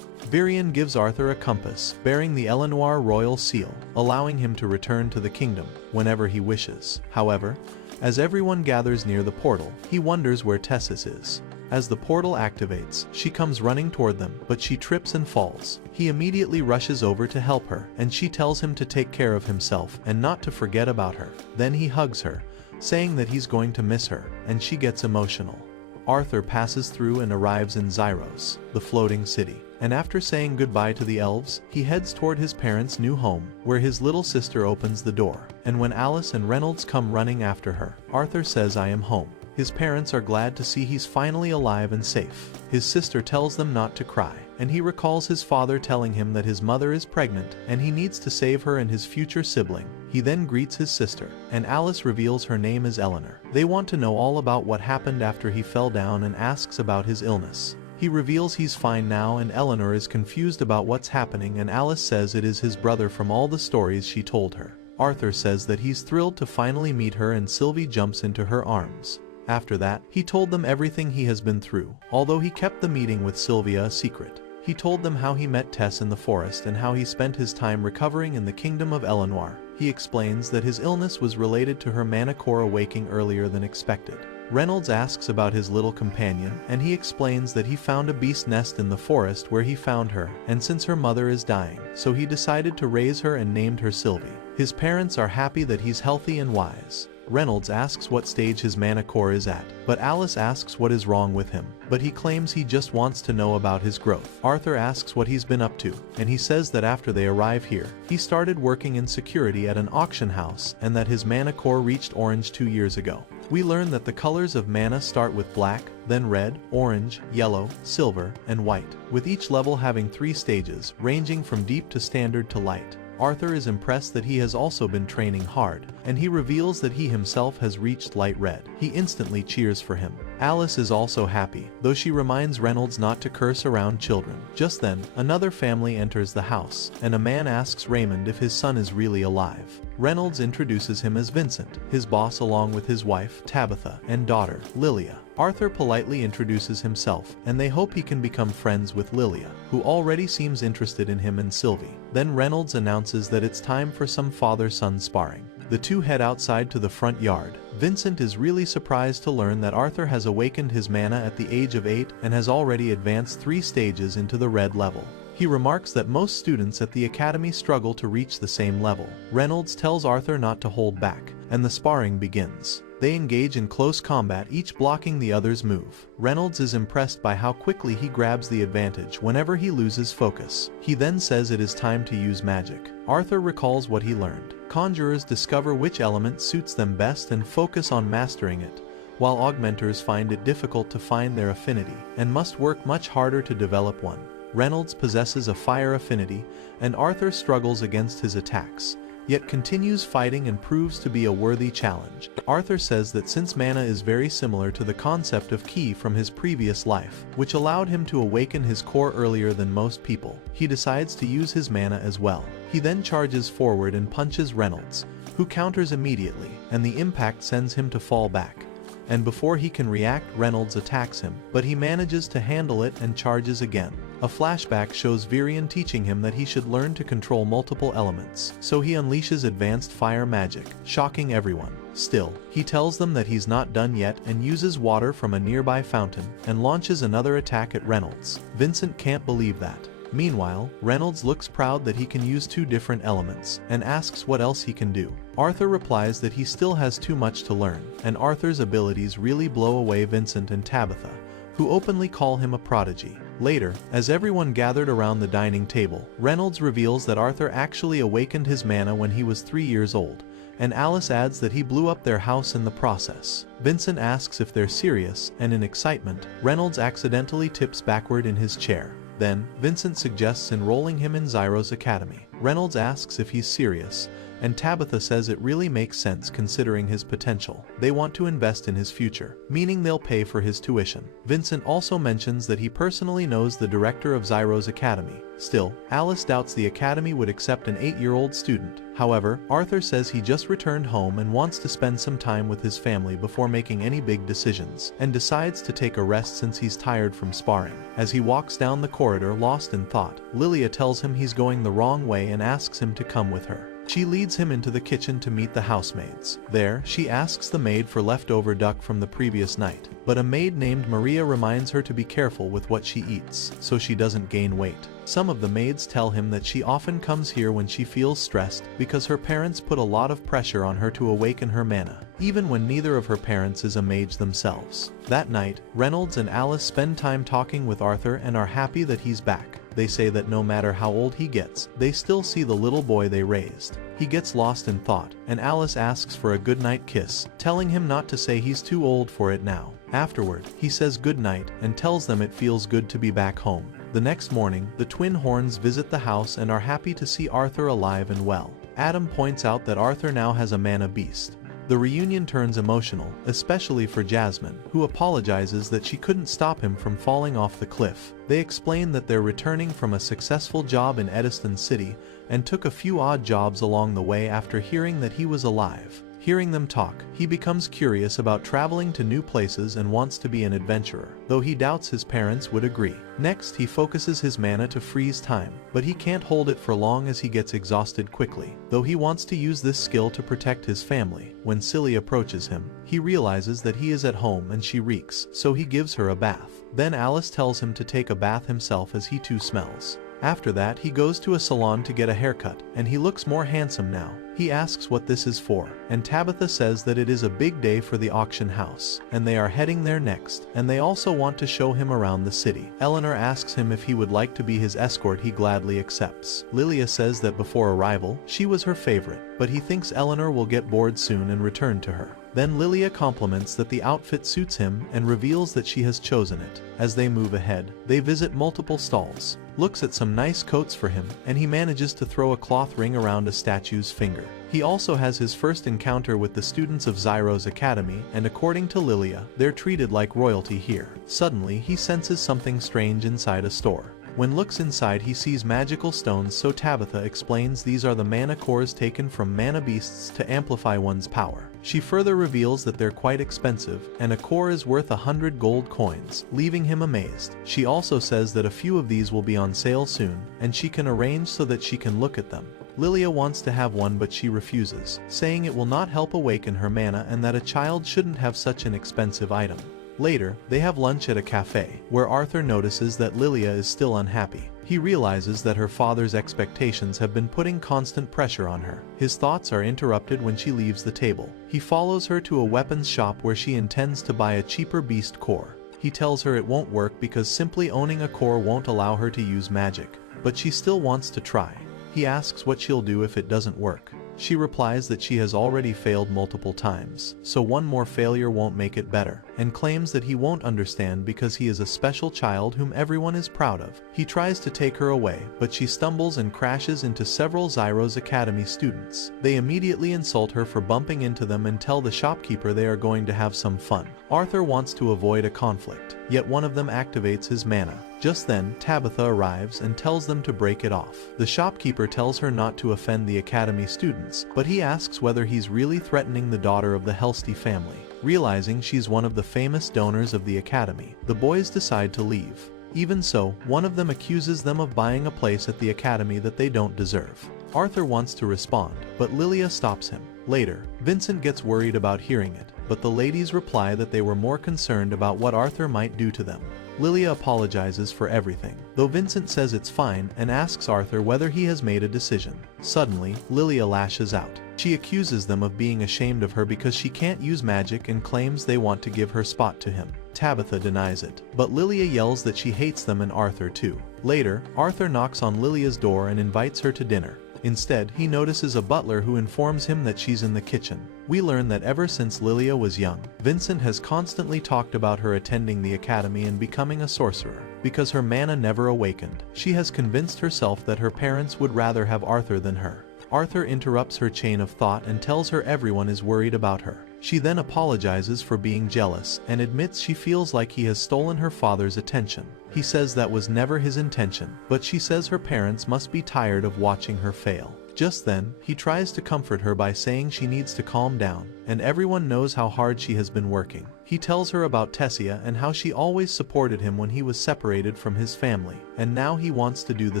Virion gives Arthur a compass bearing the Elenoir royal seal, allowing him to return to the kingdom whenever he wishes. However, as everyone gathers near the portal, he wonders where Tessis is. As the portal activates, she comes running toward them, but she trips and falls. He immediately rushes over to help her, and she tells him to take care of himself and not to forget about her. Then he hugs her, saying that he's going to miss her, and she gets emotional. Arthur passes through and arrives in Zyros, the floating city. And after saying goodbye to the elves, he heads toward his parents' new home, where his little sister opens the door. And when Alice and Reynolds come running after her, Arthur says, "I am home." His parents are glad to see he's finally alive and safe. His sister tells them not to cry, and he recalls his father telling him that his mother is pregnant and he needs to save her and his future sibling. He then greets his sister, and Alice reveals her name is Eleanor. They want to know all about what happened after he fell down and asks about his illness. He reveals he's fine now, and Eleanor is confused about what's happening, and Alice says it is his brother from all the stories she told her. Arthur says that he's thrilled to finally meet her, and Sylvie jumps into her arms. After that, he told them everything he has been through, although he kept the meeting with Sylvia a secret. He told them how he met Tess in the forest and how he spent his time recovering in the kingdom of Elenoir. He explains that his illness was related to her mana core awaking earlier than expected. Reynolds asks about his little companion, and he explains that he found a beast nest in the forest where he found her, and since her mother is dying, so he decided to raise her and named her Sylvie. His parents are happy that he's healthy and wise. Reynolds asks what stage his mana core is at, but Alice asks what is wrong with him, but he claims he just wants to know about his growth. Arthur asks what he's been up to, and he says that after they arrive here, he started working in security at an auction house and that his mana core reached orange 2 years ago. We learn that the colors of mana start with black, then red, orange, yellow, silver, and white, with each level having 3 stages, ranging from deep to standard to light. Arthur is impressed that he has also been training hard, and he reveals that he himself has reached light red. He instantly cheers for him. Alice is also happy, though she reminds Reynolds not to curse around children. Just then, another family enters the house, and a man asks Raymond if his son is really alive. Reynolds introduces him as Vincent, his boss, along with his wife, Tabitha, and daughter, Lilia. Arthur politely introduces himself, and they hope he can become friends with Lilia, who already seems interested in him and Sylvie. Then Reynolds announces that it's time for some father-son sparring. The two head outside to the front yard. Vincent is really surprised to learn that Arthur has awakened his mana at the age of 8 and has already advanced 3 stages into the red level. He remarks that most students at the academy struggle to reach the same level. Reynolds tells Arthur not to hold back, and the sparring begins. They engage in close combat, each blocking the other's move. Reynolds is impressed by how quickly he grabs the advantage whenever he loses focus. He then says it is time to use magic. Arthur recalls what he learned. Conjurers discover which element suits them best and focus on mastering it, while augmenters find it difficult to find their affinity and must work much harder to develop one. Reynolds possesses a fire affinity, and Arthur struggles against his attacks, yet continues fighting and proves to be a worthy challenge. Arthur says that since mana is very similar to the concept of ki from his previous life, which allowed him to awaken his core earlier than most people, he decides to use his mana as well. He then charges forward and punches Reynolds, who counters immediately, and the impact sends him to fall back. And before he can react, Reynolds attacks him, but he manages to handle it and charges again. A flashback shows Virion teaching him that he should learn to control multiple elements, so he unleashes advanced fire magic, shocking everyone. Still, he tells them that he's not done yet and uses water from a nearby fountain and launches another attack at Reynolds. Vincent can't believe that. Meanwhile, Reynolds looks proud that he can use 2 different elements and asks what else he can do. Arthur replies that he still has too much to learn, and Arthur's abilities really blow away Vincent and Tabitha, who openly call him a prodigy. Later, as everyone gathered around the dining table, Reynolds reveals that Arthur actually awakened his mana when he was 3 years old, and Alice adds that he blew up their house in the process. Vincent asks if they're serious, and in excitement, Reynolds accidentally tips backward in his chair. Then, Vincent suggests enrolling him in Zyro's academy. Reynolds asks if he's serious, and Tabitha says it really makes sense considering his potential. They want to invest in his future, meaning they'll pay for his tuition. Vincent also mentions that he personally knows the director of Zyro's academy. Still, Alice doubts the academy would accept an 8-year-old student. However, Arthur says he just returned home and wants to spend some time with his family before making any big decisions, and decides to take a rest since he's tired from sparring. As he walks down the corridor lost in thought, Lilia tells him he's going the wrong way and asks him to come with her. She leads him into the kitchen to meet the housemaids. There, she asks the maid for leftover duck from the previous night, but a maid named Maria reminds her to be careful with what she eats, so she doesn't gain weight. Some of the maids tell him that she often comes here when she feels stressed because her parents put a lot of pressure on her to awaken her mana, even when neither of her parents is a mage themselves. That night, Reynolds and Alice spend time talking with Arthur and are happy that he's back. They say that no matter how old he gets, they still see the little boy they raised. He gets lost in thought, and Alice asks for a goodnight kiss, telling him not to say he's too old for it now. Afterward, he says goodnight and tells them it feels good to be back home. The next morning, the twin horns visit the house and are happy to see Arthur alive and well. Adam points out that Arthur now has a mana beast. The reunion turns emotional, especially for Jasmine, who apologizes that she couldn't stop him from falling off the cliff. They explain that they're returning from a successful job in Ediston City and took a few odd jobs along the way after hearing that he was alive. Hearing them talk, he becomes curious about traveling to new places and wants to be an adventurer, though he doubts his parents would agree. Next, he focuses his mana to freeze time, but he can't hold it for long as he gets exhausted quickly, though he wants to use this skill to protect his family. When Silly approaches him, he realizes that he is at home and she reeks, so he gives her a bath. Then Alice tells him to take a bath himself as he too smells. After that, he goes to a salon to get a haircut, and he looks more handsome now. He asks what this is for, and Tabitha says that it is a big day for the auction house, and they are heading there next, and they also want to show him around the city. Eleanor asks him if he would like to be his escort. He gladly accepts. Lilia says that before arrival, she was her favorite, but he thinks Eleanor will get bored soon and return to her. Then Lilia compliments that the outfit suits him and reveals that she has chosen it. As they move ahead, they visit multiple stalls, looks at some nice coats for him, and he manages to throw a cloth ring around a statue's finger. He also has his first encounter with the students of Zyro's academy, and according to Lilia, they're treated like royalty here. Suddenly, he senses something strange inside a store. When looks inside, he sees magical stones, so Tabitha explains these are the mana cores taken from mana beasts to amplify one's power. She further reveals that they're quite expensive, and a core is worth 100 gold coins, leaving him amazed. She also says that a few of these will be on sale soon, and she can arrange so that she can look at them. Lilia wants to have one, but she refuses, saying it will not help awaken her mana and that a child shouldn't have such an expensive item. Later, they have lunch at a cafe, where Arthur notices that Lilia is still unhappy. He realizes that her father's expectations have been putting constant pressure on her. His thoughts are interrupted when she leaves the table. He follows her to a weapons shop where she intends to buy a cheaper beast core. He tells her it won't work because simply owning a core won't allow her to use magic, but she still wants to try. He asks what she'll do if it doesn't work. She replies that she has already failed multiple times, so one more failure won't make it better, and claims that he won't understand because he is a special child whom everyone is proud of. He tries to take her away, but she stumbles and crashes into several Zyro's Academy students. They immediately insult her for bumping into them and tell the shopkeeper they are going to have some fun. Arthur wants to avoid a conflict, yet one of them activates his mana. Just then, Tabitha arrives and tells them to break it off. The shopkeeper tells her not to offend the academy students, but he asks whether he's really threatening the daughter of the Helsty family. Realizing she's one of the famous donors of the academy, the boys decide to leave. Even so, one of them accuses them of buying a place at the academy that they don't deserve. Arthur wants to respond, but Lilia stops him. Later, Vincent gets worried about hearing it, but the ladies reply that they were more concerned about what Arthur might do to them. Lilia apologizes for everything, though Vincent says it's fine and asks Arthur whether he has made a decision. Suddenly, Lilia lashes out. She accuses them of being ashamed of her because she can't use magic and claims they want to give her spot to him. Tabitha denies it, but Lilia yells that she hates them and Arthur too. Later, Arthur knocks on Lilia's door and invites her to dinner. Instead, he notices a butler who informs him that she's in the kitchen. We learn that ever since Lilia was young, Vincent has constantly talked about her attending the academy and becoming a sorcerer. Because her mana never awakened, she has convinced herself that her parents would rather have Arthur than her. Arthur interrupts her chain of thought and tells her everyone is worried about her. She then apologizes for being jealous and admits she feels like he has stolen her father's attention. He says that was never his intention, but she says her parents must be tired of watching her fail. Just then, he tries to comfort her by saying she needs to calm down, and everyone knows how hard she has been working. He tells her about Tessia and how she always supported him when he was separated from his family, and now he wants to do the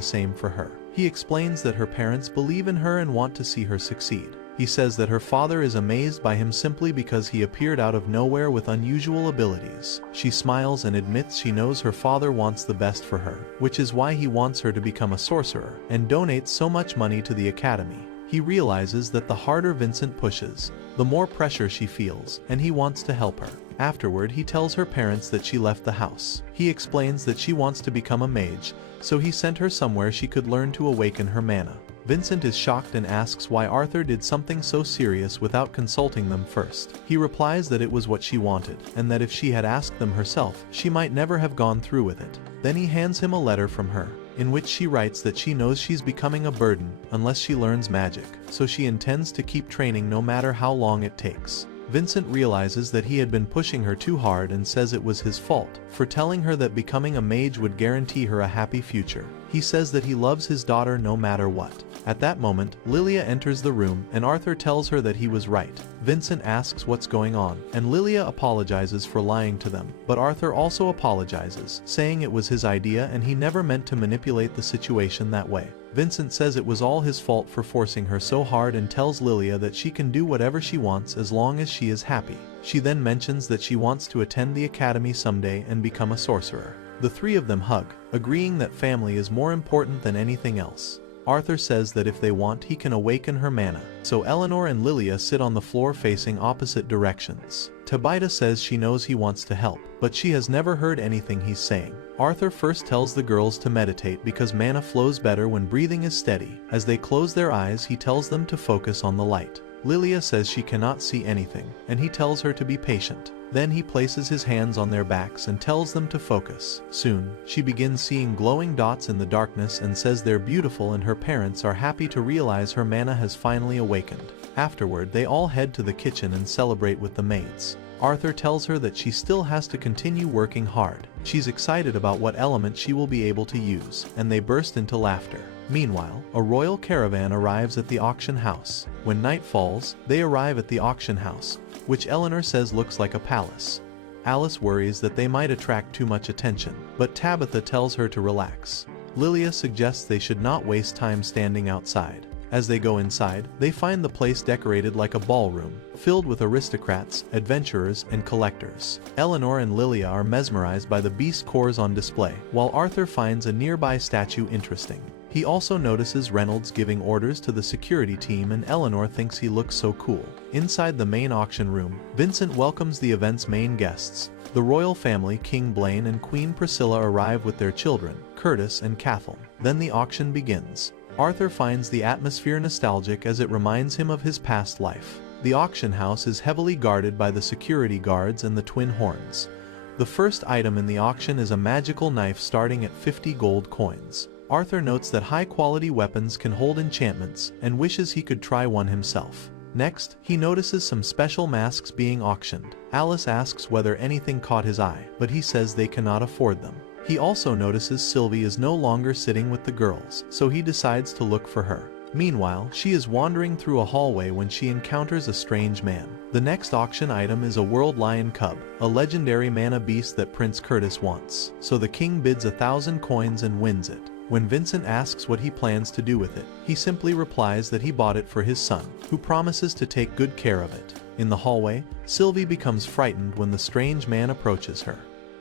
same for her. He explains that her parents believe in her and want to see her succeed. He says that her father is amazed by him simply because he appeared out of nowhere with unusual abilities. She smiles and admits she knows her father wants the best for her, which is why he wants her to become a sorcerer, and donates so much money to the academy. He realizes that the harder Vincent pushes, the more pressure she feels, and he wants to help her. Afterward, he tells her parents that she left the house. He explains that she wants to become a mage, so he sent her somewhere she could learn to awaken her mana. Vincent is shocked and asks why Arthur did something so serious without consulting them first. He replies that it was what she wanted, and that if she had asked them herself, she might never have gone through with it. Then he hands him a letter from her, in which she writes that she knows she's becoming a burden unless she learns magic, so she intends to keep training no matter how long it takes. Vincent realizes that he had been pushing her too hard and says it was his fault for telling her that becoming a mage would guarantee her a happy future. He says that he loves his daughter no matter what. At that moment, Lilia enters the room and Arthur tells her that he was right. Vincent asks what's going on, and Lilia apologizes for lying to them, but Arthur also apologizes, saying it was his idea and he never meant to manipulate the situation that way. Vincent says it was all his fault for forcing her so hard and tells Lilia that she can do whatever she wants as long as she is happy. She then mentions that she wants to attend the academy someday and become a sorcerer. The three of them hug, agreeing that family is more important than anything else. Arthur says that if they want, he can awaken her mana, so Eleanor and Lilia sit on the floor facing opposite directions. Tabitha says she knows he wants to help, but she has never heard anything he's saying. Arthur first tells the girls to meditate because mana flows better when breathing is steady. As they close their eyes, he tells them to focus on the light. Lilia says she cannot see anything, and he tells her to be patient. Then he places his hands on their backs and tells them to focus. Soon, she begins seeing glowing dots in the darkness and says they're beautiful, and her parents are happy to realize her mana has finally awakened. Afterward, they all head to the kitchen and celebrate with the maids. Arthur tells her that she still has to continue working hard. She's excited about what element she will be able to use, and they burst into laughter. Meanwhile, a royal caravan arrives at the auction house. When night falls, they arrive at the auction house, which Eleanor says looks like a palace. Alice worries that they might attract too much attention, but Tabitha tells her to relax. Lilia suggests they should not waste time standing outside. As they go inside, they find the place decorated like a ballroom, filled with aristocrats, adventurers, and collectors. Eleanor and Lilia are mesmerized by the beast cores on display, while Arthur finds a nearby statue interesting. He also notices Reynolds giving orders to the security team, and Eleanor thinks he looks so cool. Inside the main auction room, Vincent welcomes the event's main guests. The royal family, King Blaine and Queen Priscilla, arrive with their children, Curtis and Cathal. Then the auction begins. Arthur finds the atmosphere nostalgic as it reminds him of his past life. The auction house is heavily guarded by the security guards and the twin horns. The first item in the auction is a magical knife starting at 50 gold coins. Arthur notes that high-quality weapons can hold enchantments and wishes he could try one himself. Next, he notices some special masks being auctioned. Alice asks whether anything caught his eye, but he says they cannot afford them. He also notices Sylvie is no longer sitting with the girls, so he decides to look for her. Meanwhile, she is wandering through a hallway when she encounters a strange man. The next auction item is a world lion cub, a legendary mana beast that Prince Curtis wants. So the king bids 1,000 coins and wins it. When Vincent asks what he plans to do with it, he simply replies that he bought it for his son, who promises to take good care of it. In the hallway, Sylvie becomes frightened when the strange man approaches her.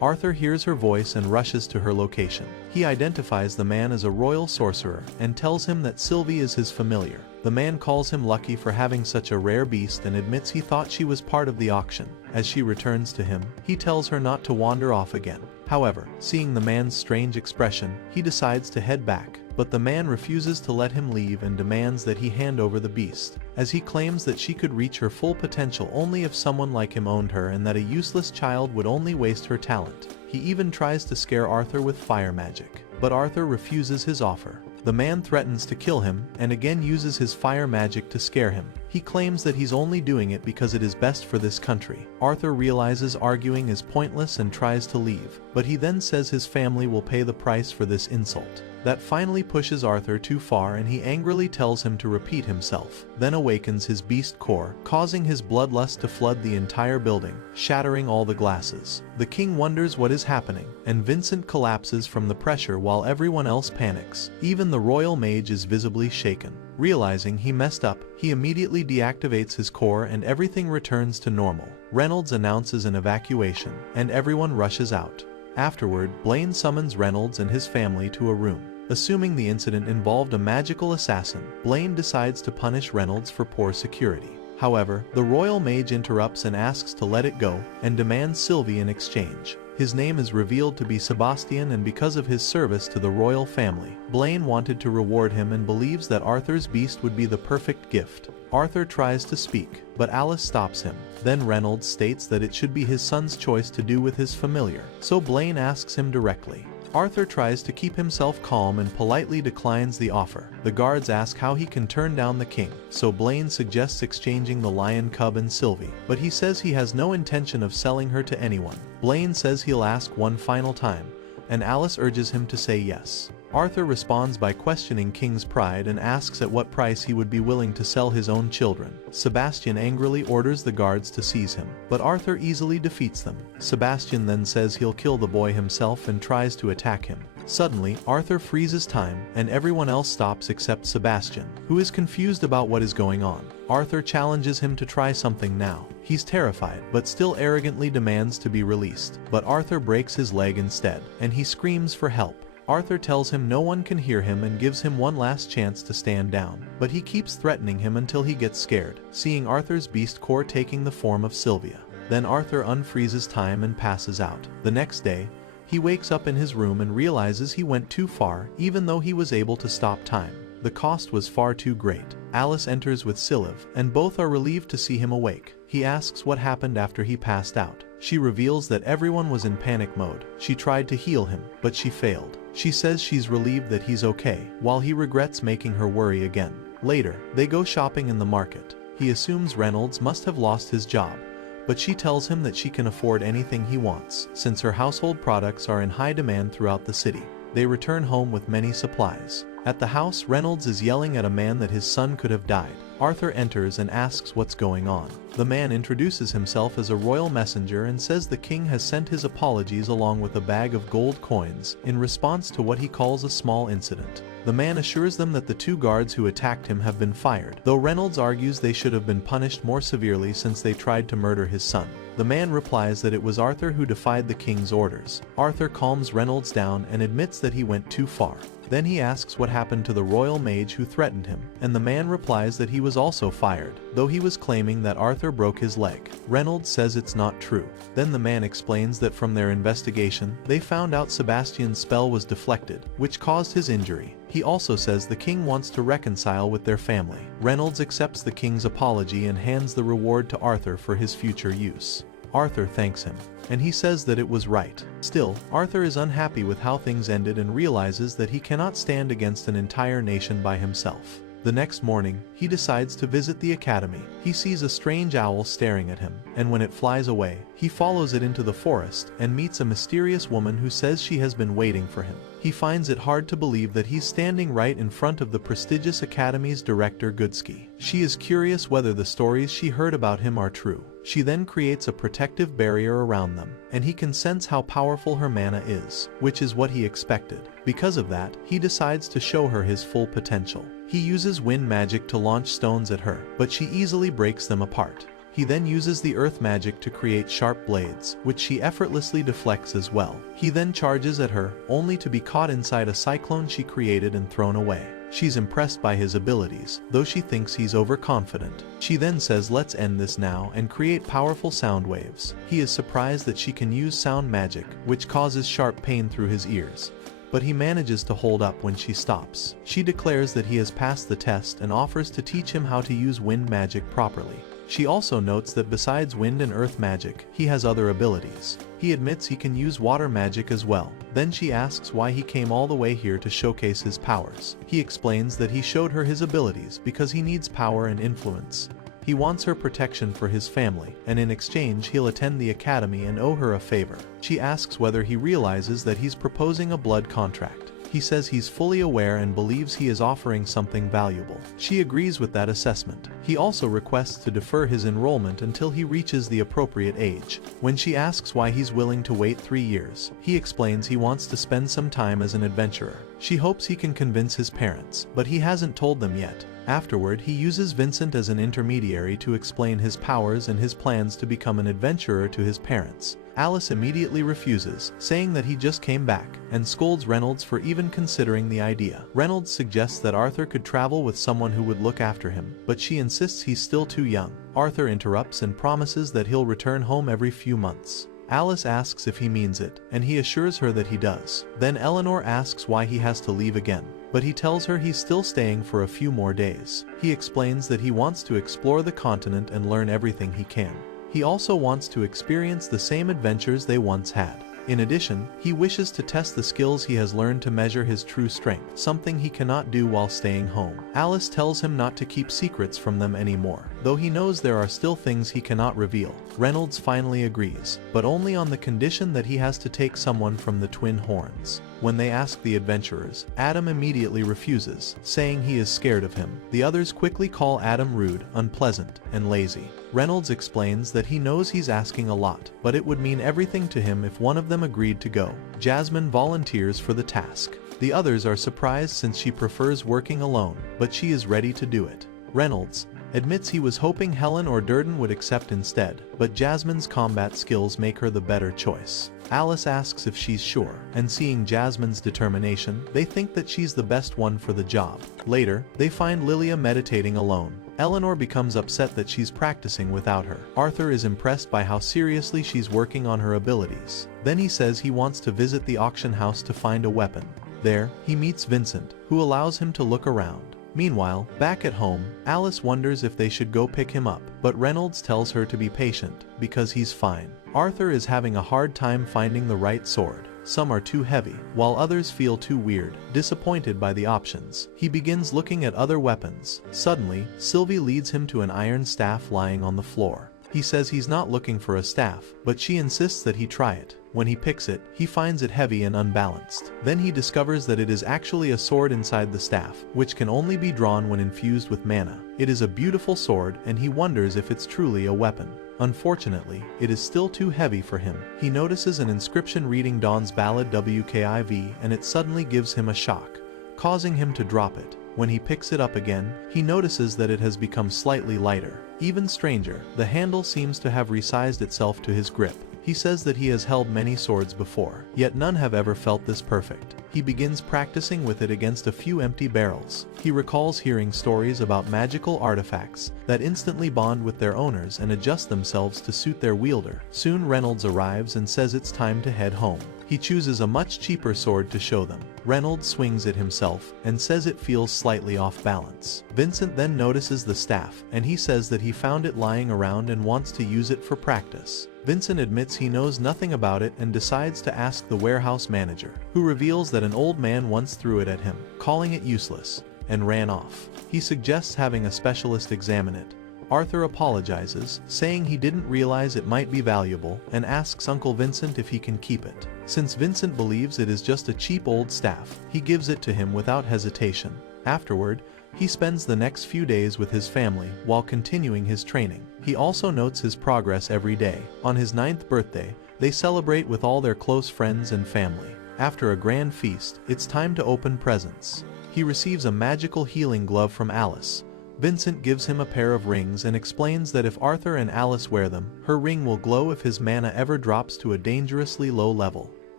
Arthur hears her voice and rushes to her location. He identifies the man as a royal sorcerer and tells him that Sylvie is his familiar. The man calls him lucky for having such a rare beast and admits he thought she was part of the auction. As she returns to him, he tells her not to wander off again. However, seeing the man's strange expression, he decides to head back. But the man refuses to let him leave and demands that he hand over the beast, as he claims that she could reach her full potential only if someone like him owned her, and that a useless child would only waste her talent. He even tries to scare Arthur with fire magic, but Arthur refuses his offer. The man threatens to kill him and again uses his fire magic to scare him. He claims that he's only doing it because it is best for this country. Arthur realizes arguing is pointless and tries to leave, but he then says his family will pay the price for this insult. That finally pushes Arthur too far, and he angrily tells him to repeat himself, then awakens his beast core, causing his bloodlust to flood the entire building, shattering all the glasses. The king wonders what is happening, and Vincent collapses from the pressure while everyone else panics. Even the royal mage is visibly shaken. Realizing he messed up, he immediately deactivates his core and everything returns to normal. Reynolds announces an evacuation, and everyone rushes out. Afterward, Blaine summons Reynolds and his family to a room. Assuming the incident involved a magical assassin, Blaine decides to punish Reynolds for poor security. However, the royal mage interrupts and asks to let it go, and demands Sylvie in exchange. His name is revealed to be Sebastian, and because of his service to the royal family, Blaine wanted to reward him and believes that Arthur's beast would be the perfect gift. Arthur tries to speak, but Alice stops him. Then Reynolds states that it should be his son's choice to do with his familiar, so Blaine asks him directly. Arthur tries to keep himself calm and politely declines the offer. The guards ask how he can turn down the king, so Blaine suggests exchanging the lion cub and Sylvie, but he says he has no intention of selling her to anyone. Blaine says he'll ask one final time, and Alice urges him to say yes. Arthur responds by questioning King's pride and asks at what price he would be willing to sell his own children. Sebastian angrily orders the guards to seize him, but Arthur easily defeats them. Sebastian then says he'll kill the boy himself and tries to attack him. Suddenly, Arthur freezes time, and everyone else stops except Sebastian, who is confused about what is going on. Arthur challenges him to try something now. He's terrified, but still arrogantly demands to be released. But Arthur breaks his leg instead, and he screams for help. Arthur tells him no one can hear him and gives him one last chance to stand down, but he keeps threatening him until he gets scared, seeing Arthur's beast core taking the form of Sylvia. Then Arthur unfreezes time and passes out. The next day, he wakes up in his room and realizes he went too far, even though he was able to stop time. The cost was far too great. Alice enters with Siliv, and both are relieved to see him awake. He asks what happened after he passed out. She reveals that everyone was in panic mode. She tried to heal him, but she failed. She says she's relieved that he's okay, while he regrets making her worry again. Later, they go shopping in the market. He assumes Reynolds must have lost his job, but she tells him that she can afford anything he wants, since her household products are in high demand throughout the city. They return home with many supplies. At the house, Reynolds is yelling at a man that his son could have died. Arthur enters and asks what's going on. The man introduces himself as a royal messenger and says the king has sent his apologies along with a bag of gold coins in response to what he calls a small incident. The man assures them that the 2 guards who attacked him have been fired, though Reynolds argues they should have been punished more severely since they tried to murder his son. The man replies that it was Arthur who defied the king's orders. Arthur calms Reynolds down and admits that he went too far. Then he asks what happened to the royal mage who threatened him, and the man replies that he was also fired, though he was claiming that Arthur broke his leg. Reynolds says it's not true. Then the man explains that from their investigation, they found out Sebastian's spell was deflected, which caused his injury. He also says the king wants to reconcile with their family. Reynolds accepts the king's apology and hands the reward to Arthur for his future use. Arthur thanks him, and he says that it was right. Still, Arthur is unhappy with how things ended and realizes that he cannot stand against an entire nation by himself. The next morning, he decides to visit the academy. He sees a strange owl staring at him, and when it flies away, he follows it into the forest and meets a mysterious woman who says she has been waiting for him. He finds it hard to believe that he's standing right in front of the prestigious academy's director Goodsky. She is curious whether the stories she heard about him are true. She then creates a protective barrier around them, and he can sense how powerful her mana is, which is what he expected. Because of that, he decides to show her his full potential. He uses wind magic to launch stones at her, but she easily breaks them apart. He then uses the earth magic to create sharp blades, which she effortlessly deflects as well. He then charges at her, only to be caught inside a cyclone she created and thrown away. She's impressed by his abilities, though she thinks he's overconfident. She then says let's end this now and create powerful sound waves. He is surprised that she can use sound magic, which causes sharp pain through his ears, but he manages to hold up when she stops. She declares that he has passed the test and offers to teach him how to use wind magic properly. She also notes that besides wind and earth magic, he has other abilities. He admits he can use water magic as well. Then she asks why he came all the way here to showcase his powers. He explains that he showed her his abilities because he needs power and influence. He wants her protection for his family, and in exchange he'll attend the academy and owe her a favor. She asks whether he realizes that he's proposing a blood contract. He says he's fully aware and believes he is offering something valuable. She agrees with that assessment. He also requests to defer his enrollment until he reaches the appropriate age. When she asks why he's willing to wait 3 years, he explains he wants to spend some time as an adventurer. She hopes he can convince his parents, but he hasn't told them yet. Afterward, he uses Vincent as an intermediary to explain his powers and his plans to become an adventurer to his parents. Alice immediately refuses, saying that he just came back, and scolds Reynolds for even considering the idea. Reynolds suggests that Arthur could travel with someone who would look after him, but she insists he's still too young. Arthur interrupts and promises that he'll return home every few months. Alice asks if he means it, and he assures her that he does. Then Eleanor asks why he has to leave again, but he tells her he's still staying for a few more days. He explains that he wants to explore the continent and learn everything he can. He also wants to experience the same adventures they once had. In addition, he wishes to test the skills he has learned to measure his true strength, something he cannot do while staying home. Alice tells him not to keep secrets from them anymore, though he knows there are still things he cannot reveal. Reynolds finally agrees, but only on the condition that he has to take someone from the Twin Horns. When they ask the adventurers, Adam immediately refuses, saying he is scared of him. The others quickly call Adam rude, unpleasant, and lazy. Reynolds explains that he knows he's asking a lot, but it would mean everything to him if one of them agreed to go. Jasmine volunteers for the task. The others are surprised since she prefers working alone, but she is ready to do it. Reynolds admits he was hoping Helen or Durden would accept instead, but Jasmine's combat skills make her the better choice. Alice asks if she's sure, and seeing Jasmine's determination, they think that she's the best one for the job. Later, they find Lilia meditating alone. Eleanor becomes upset that she's practicing without her. Arthur is impressed by how seriously she's working on her abilities. Then he says he wants to visit the auction house to find a weapon. There, he meets Vincent, who allows him to look around. Meanwhile, back at home, Alice wonders if they should go pick him up, but Reynolds tells her to be patient, because he's fine. Arthur is having a hard time finding the right sword. Some are too heavy, while others feel too weird. Disappointed by the options, he begins looking at other weapons. Suddenly, Sylvie leads him to an iron staff lying on the floor. He says he's not looking for a staff, but she insists that he try it. When he picks it, he finds it heavy and unbalanced. Then he discovers that it is actually a sword inside the staff, which can only be drawn when infused with mana. It is a beautiful sword, and he wonders if it's truly a weapon. Unfortunately, it is still too heavy for him. He notices an inscription reading Dawn's Ballad WKIV, and it suddenly gives him a shock, causing him to drop it. When he picks it up again, he notices that it has become slightly lighter. Even stranger, the handle seems to have resized itself to his grip. He says that he has held many swords before, yet none have ever felt this perfect. He begins practicing with it against a few empty barrels. He recalls hearing stories about magical artifacts that instantly bond with their owners and adjust themselves to suit their wielder. Soon Reynolds arrives and says it's time to head home. He chooses a much cheaper sword to show them. Reynolds swings it himself and says it feels slightly off balance. Vincent then notices the staff, and he says that he found it lying around and wants to use it for practice. Vincent admits he knows nothing about it and decides to ask the warehouse manager, who reveals that an old man once threw it at him, calling it useless, and ran off. He suggests having a specialist examine it. Arthur apologizes, saying he didn't realize it might be valuable, and asks Uncle Vincent if he can keep it. Since Vincent believes it is just a cheap old staff, he gives it to him without hesitation. Afterward, he spends the next few days with his family while continuing his training. He also notes his progress every day. On his 9th birthday, they celebrate with all their close friends and family. After a grand feast, it's time to open presents. He receives a magical healing glove from Alice. Vincent gives him a pair of rings and explains that if Arthur and Alice wear them, her ring will glow if his mana ever drops to a dangerously low level.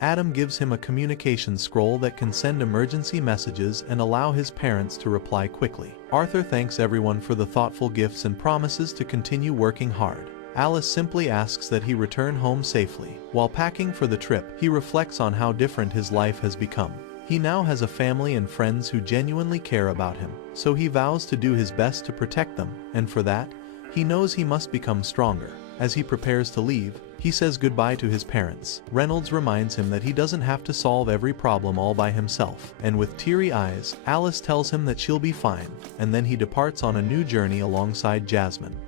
Adam gives him a communication scroll that can send emergency messages and allow his parents to reply quickly. Arthur thanks everyone for the thoughtful gifts and promises to continue working hard. Alice simply asks that he return home safely. While packing for the trip, he reflects on how different his life has become. He now has a family and friends who genuinely care about him, so he vows to do his best to protect them, and for that, he knows he must become stronger. As he prepares to leave, he says goodbye to his parents. Reynolds reminds him that he doesn't have to solve every problem all by himself, and with teary eyes, Alice tells him that she'll be fine, and then he departs on a new journey alongside Jasmine.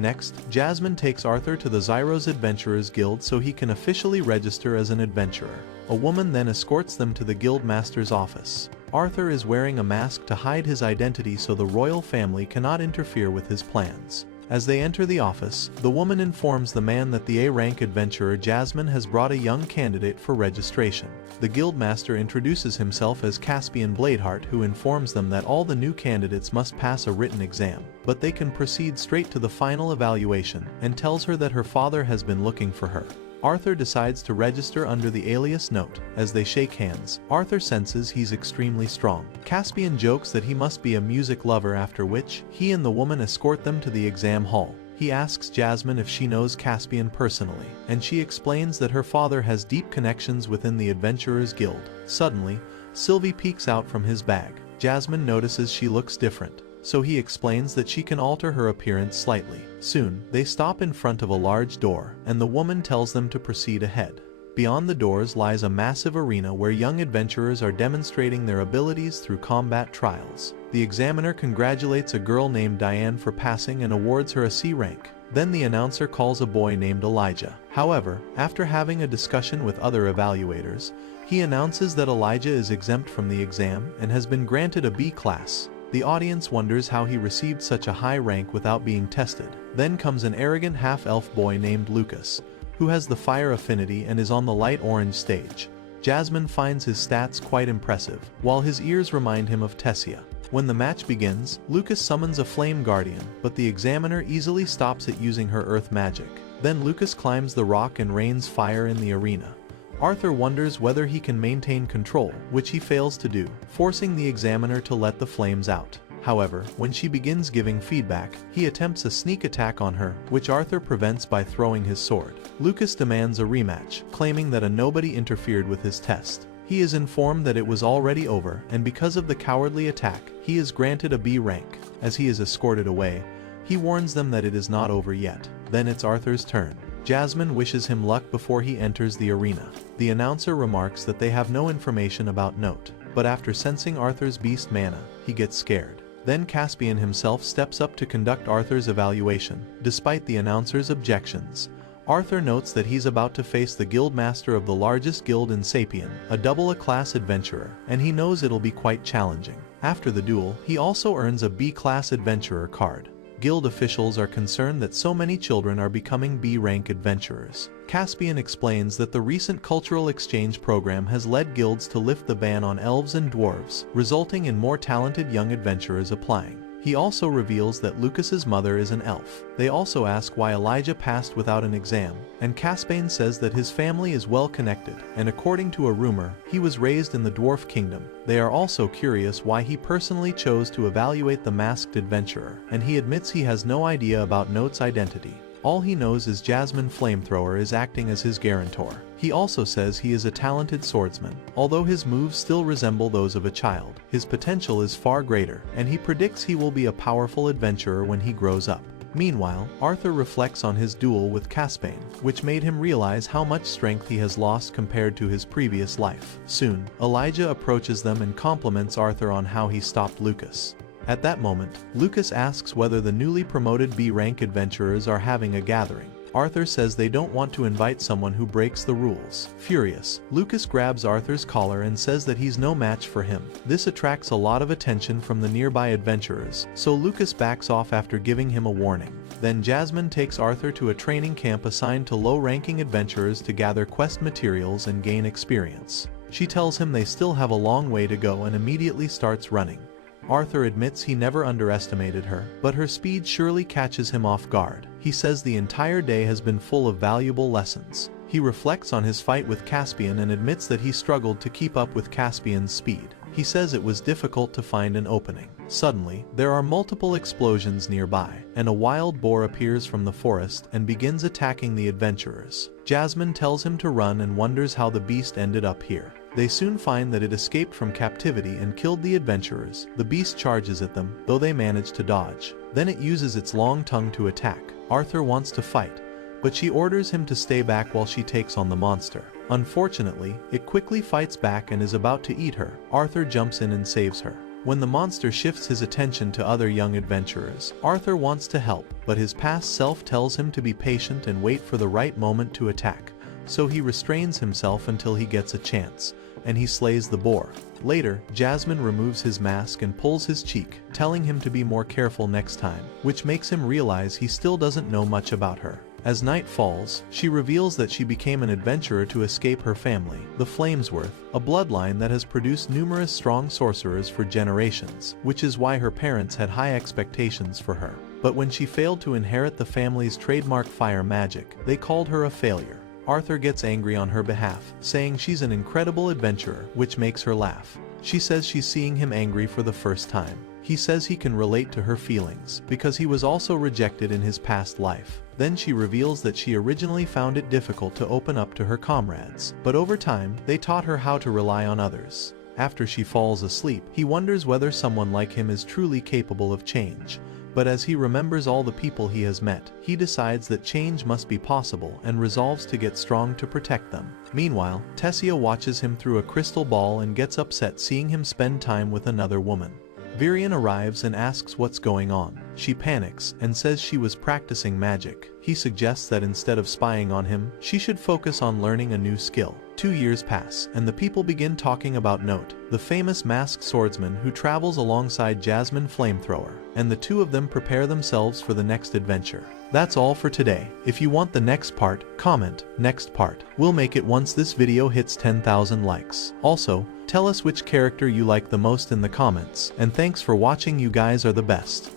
Next, Jasmine takes Arthur to the Zyros Adventurers Guild so he can officially register as an adventurer. A woman then escorts them to the Guildmaster's office. Arthur is wearing a mask to hide his identity so the royal family cannot interfere with his plans. As they enter the office, the woman informs the man that the A-rank adventurer Jasmine has brought a young candidate for registration. The Guildmaster introduces himself as Caspian Bladeheart, who informs them that all the new candidates must pass a written exam, but they can proceed straight to the final evaluation, and tells her that her father has been looking for her. Arthur decides to register under the alias Note. As they shake hands, Arthur senses he's extremely strong. Caspian jokes that he must be a music lover, after which, he and the woman escort them to the exam hall. He asks Jasmine if she knows Caspian personally, and she explains that her father has deep connections within the Adventurers Guild. Suddenly, Sylvie peeks out from his bag. Jasmine notices she looks different, so he explains that she can alter her appearance slightly. Soon, they stop in front of a large door, and the woman tells them to proceed ahead. Beyond the doors lies a massive arena where young adventurers are demonstrating their abilities through combat trials. The examiner congratulates a girl named Diane for passing and awards her a C rank. Then the announcer calls a boy named Elijah. However, after having a discussion with other evaluators, he announces that Elijah is exempt from the exam and has been granted a B class. The audience wonders how he received such a high rank without being tested. Then comes an arrogant half-elf boy named Lucas, who has the fire affinity and is on the light orange stage. Jasmine finds his stats quite impressive, while his ears remind him of Tessia. When the match begins, Lucas summons a flame guardian, but the examiner easily stops it using her earth magic. Then Lucas climbs the rock and rains fire in the arena. Arthur wonders whether he can maintain control, which he fails to do, forcing the examiner to let the flames out. However, when she begins giving feedback, he attempts a sneak attack on her, which Arthur prevents by throwing his sword. Lucas demands a rematch, claiming that a nobody interfered with his test. He is informed that it was already over, and because of the cowardly attack, he is granted a B rank. As he is escorted away, he warns them that it is not over yet. Then it's Arthur's turn. Jasmine wishes him luck before he enters the arena. The announcer remarks that they have no information about Note, but after sensing Arthur's beast mana, he gets scared. Then Caspian himself steps up to conduct Arthur's evaluation. Despite the announcer's objections, Arthur notes that he's about to face the guild master of the largest guild in Sapien, a double-A-class adventurer, and he knows it'll be quite challenging. After the duel, he also earns a B-class adventurer card. Guild officials are concerned that so many children are becoming B-rank adventurers. Caspian explains that the recent cultural exchange program has led guilds to lift the ban on elves and dwarves, resulting in more talented young adventurers applying. He also reveals that Lucas's mother is an elf. They also ask why Elijah passed without an exam, and Caspian says that his family is well connected, and according to a rumor, he was raised in the Dwarf Kingdom. They are also curious why he personally chose to evaluate the masked adventurer, and he admits he has no idea about Note's identity. All he knows is Jasmine Flamethrower is acting as his guarantor. He also says he is a talented swordsman. Although his moves still resemble those of a child, his potential is far greater, and he predicts he will be a powerful adventurer when he grows up. Meanwhile, Arthur reflects on his duel with Caspian, which made him realize how much strength he has lost compared to his previous life. Soon, Elijah approaches them and compliments Arthur on how he stopped Lucas. At that moment, Lucas asks whether the newly promoted B-rank adventurers are having a gathering. Arthur says they don't want to invite someone who breaks the rules. Furious, Lucas grabs Arthur's collar and says that he's no match for him. This attracts a lot of attention from the nearby adventurers, so Lucas backs off after giving him a warning. Then Jasmine takes Arthur to a training camp assigned to low-ranking adventurers to gather quest materials and gain experience. She tells him they still have a long way to go and immediately starts running. Arthur admits he never underestimated her, but her speed surely catches him off guard. He says the entire day has been full of valuable lessons. He reflects on his fight with Caspian and admits that he struggled to keep up with Caspian's speed. He says it was difficult to find an opening. Suddenly, there are multiple explosions nearby, and a wild boar appears from the forest and begins attacking the adventurers. Jasmine tells him to run and wonders how the beast ended up here. They soon find that it escaped from captivity and killed the adventurers. The beast charges at them, though they manage to dodge. Then it uses its long tongue to attack. Arthur wants to fight, but she orders him to stay back while she takes on the monster. Unfortunately, it quickly fights back and is about to eat her. Arthur jumps in and saves her. When the monster shifts his attention to other young adventurers, Arthur wants to help, but his past self tells him to be patient and wait for the right moment to attack. So he restrains himself until he gets a chance, and he slays the boar. Later, Jasmine removes his mask and pulls his cheek, telling him to be more careful next time, which makes him realize he still doesn't know much about her. As night falls, she reveals that she became an adventurer to escape her family, the Flamesworth, a bloodline that has produced numerous strong sorcerers for generations, which is why her parents had high expectations for her. But when she failed to inherit the family's trademark fire magic, they called her a failure. Arthur gets angry on her behalf, saying she's an incredible adventurer, which makes her laugh. She says she's seeing him angry for the first time. He says he can relate to her feelings, because he was also rejected in his past life. Then she reveals that she originally found it difficult to open up to her comrades, but over time, they taught her how to rely on others. After she falls asleep, he wonders whether someone like him is truly capable of change. But as he remembers all the people he has met, he decides that change must be possible and resolves to get strong to protect them. Meanwhile, Tessia watches him through a crystal ball and gets upset seeing him spend time with another woman. Virion arrives and asks what's going on. She panics and says she was practicing magic. He suggests that instead of spying on him, she should focus on learning a new skill. 2 years pass, and the people begin talking about Note, the famous masked swordsman who travels alongside Jasmine Flamethrower, and the two of them prepare themselves for the next adventure. That's all for today. If you want the next part, comment next part. We'll make it once this video hits 10,000 likes. Also, tell us which character you like the most in the comments, and thanks for watching. You guys are the best.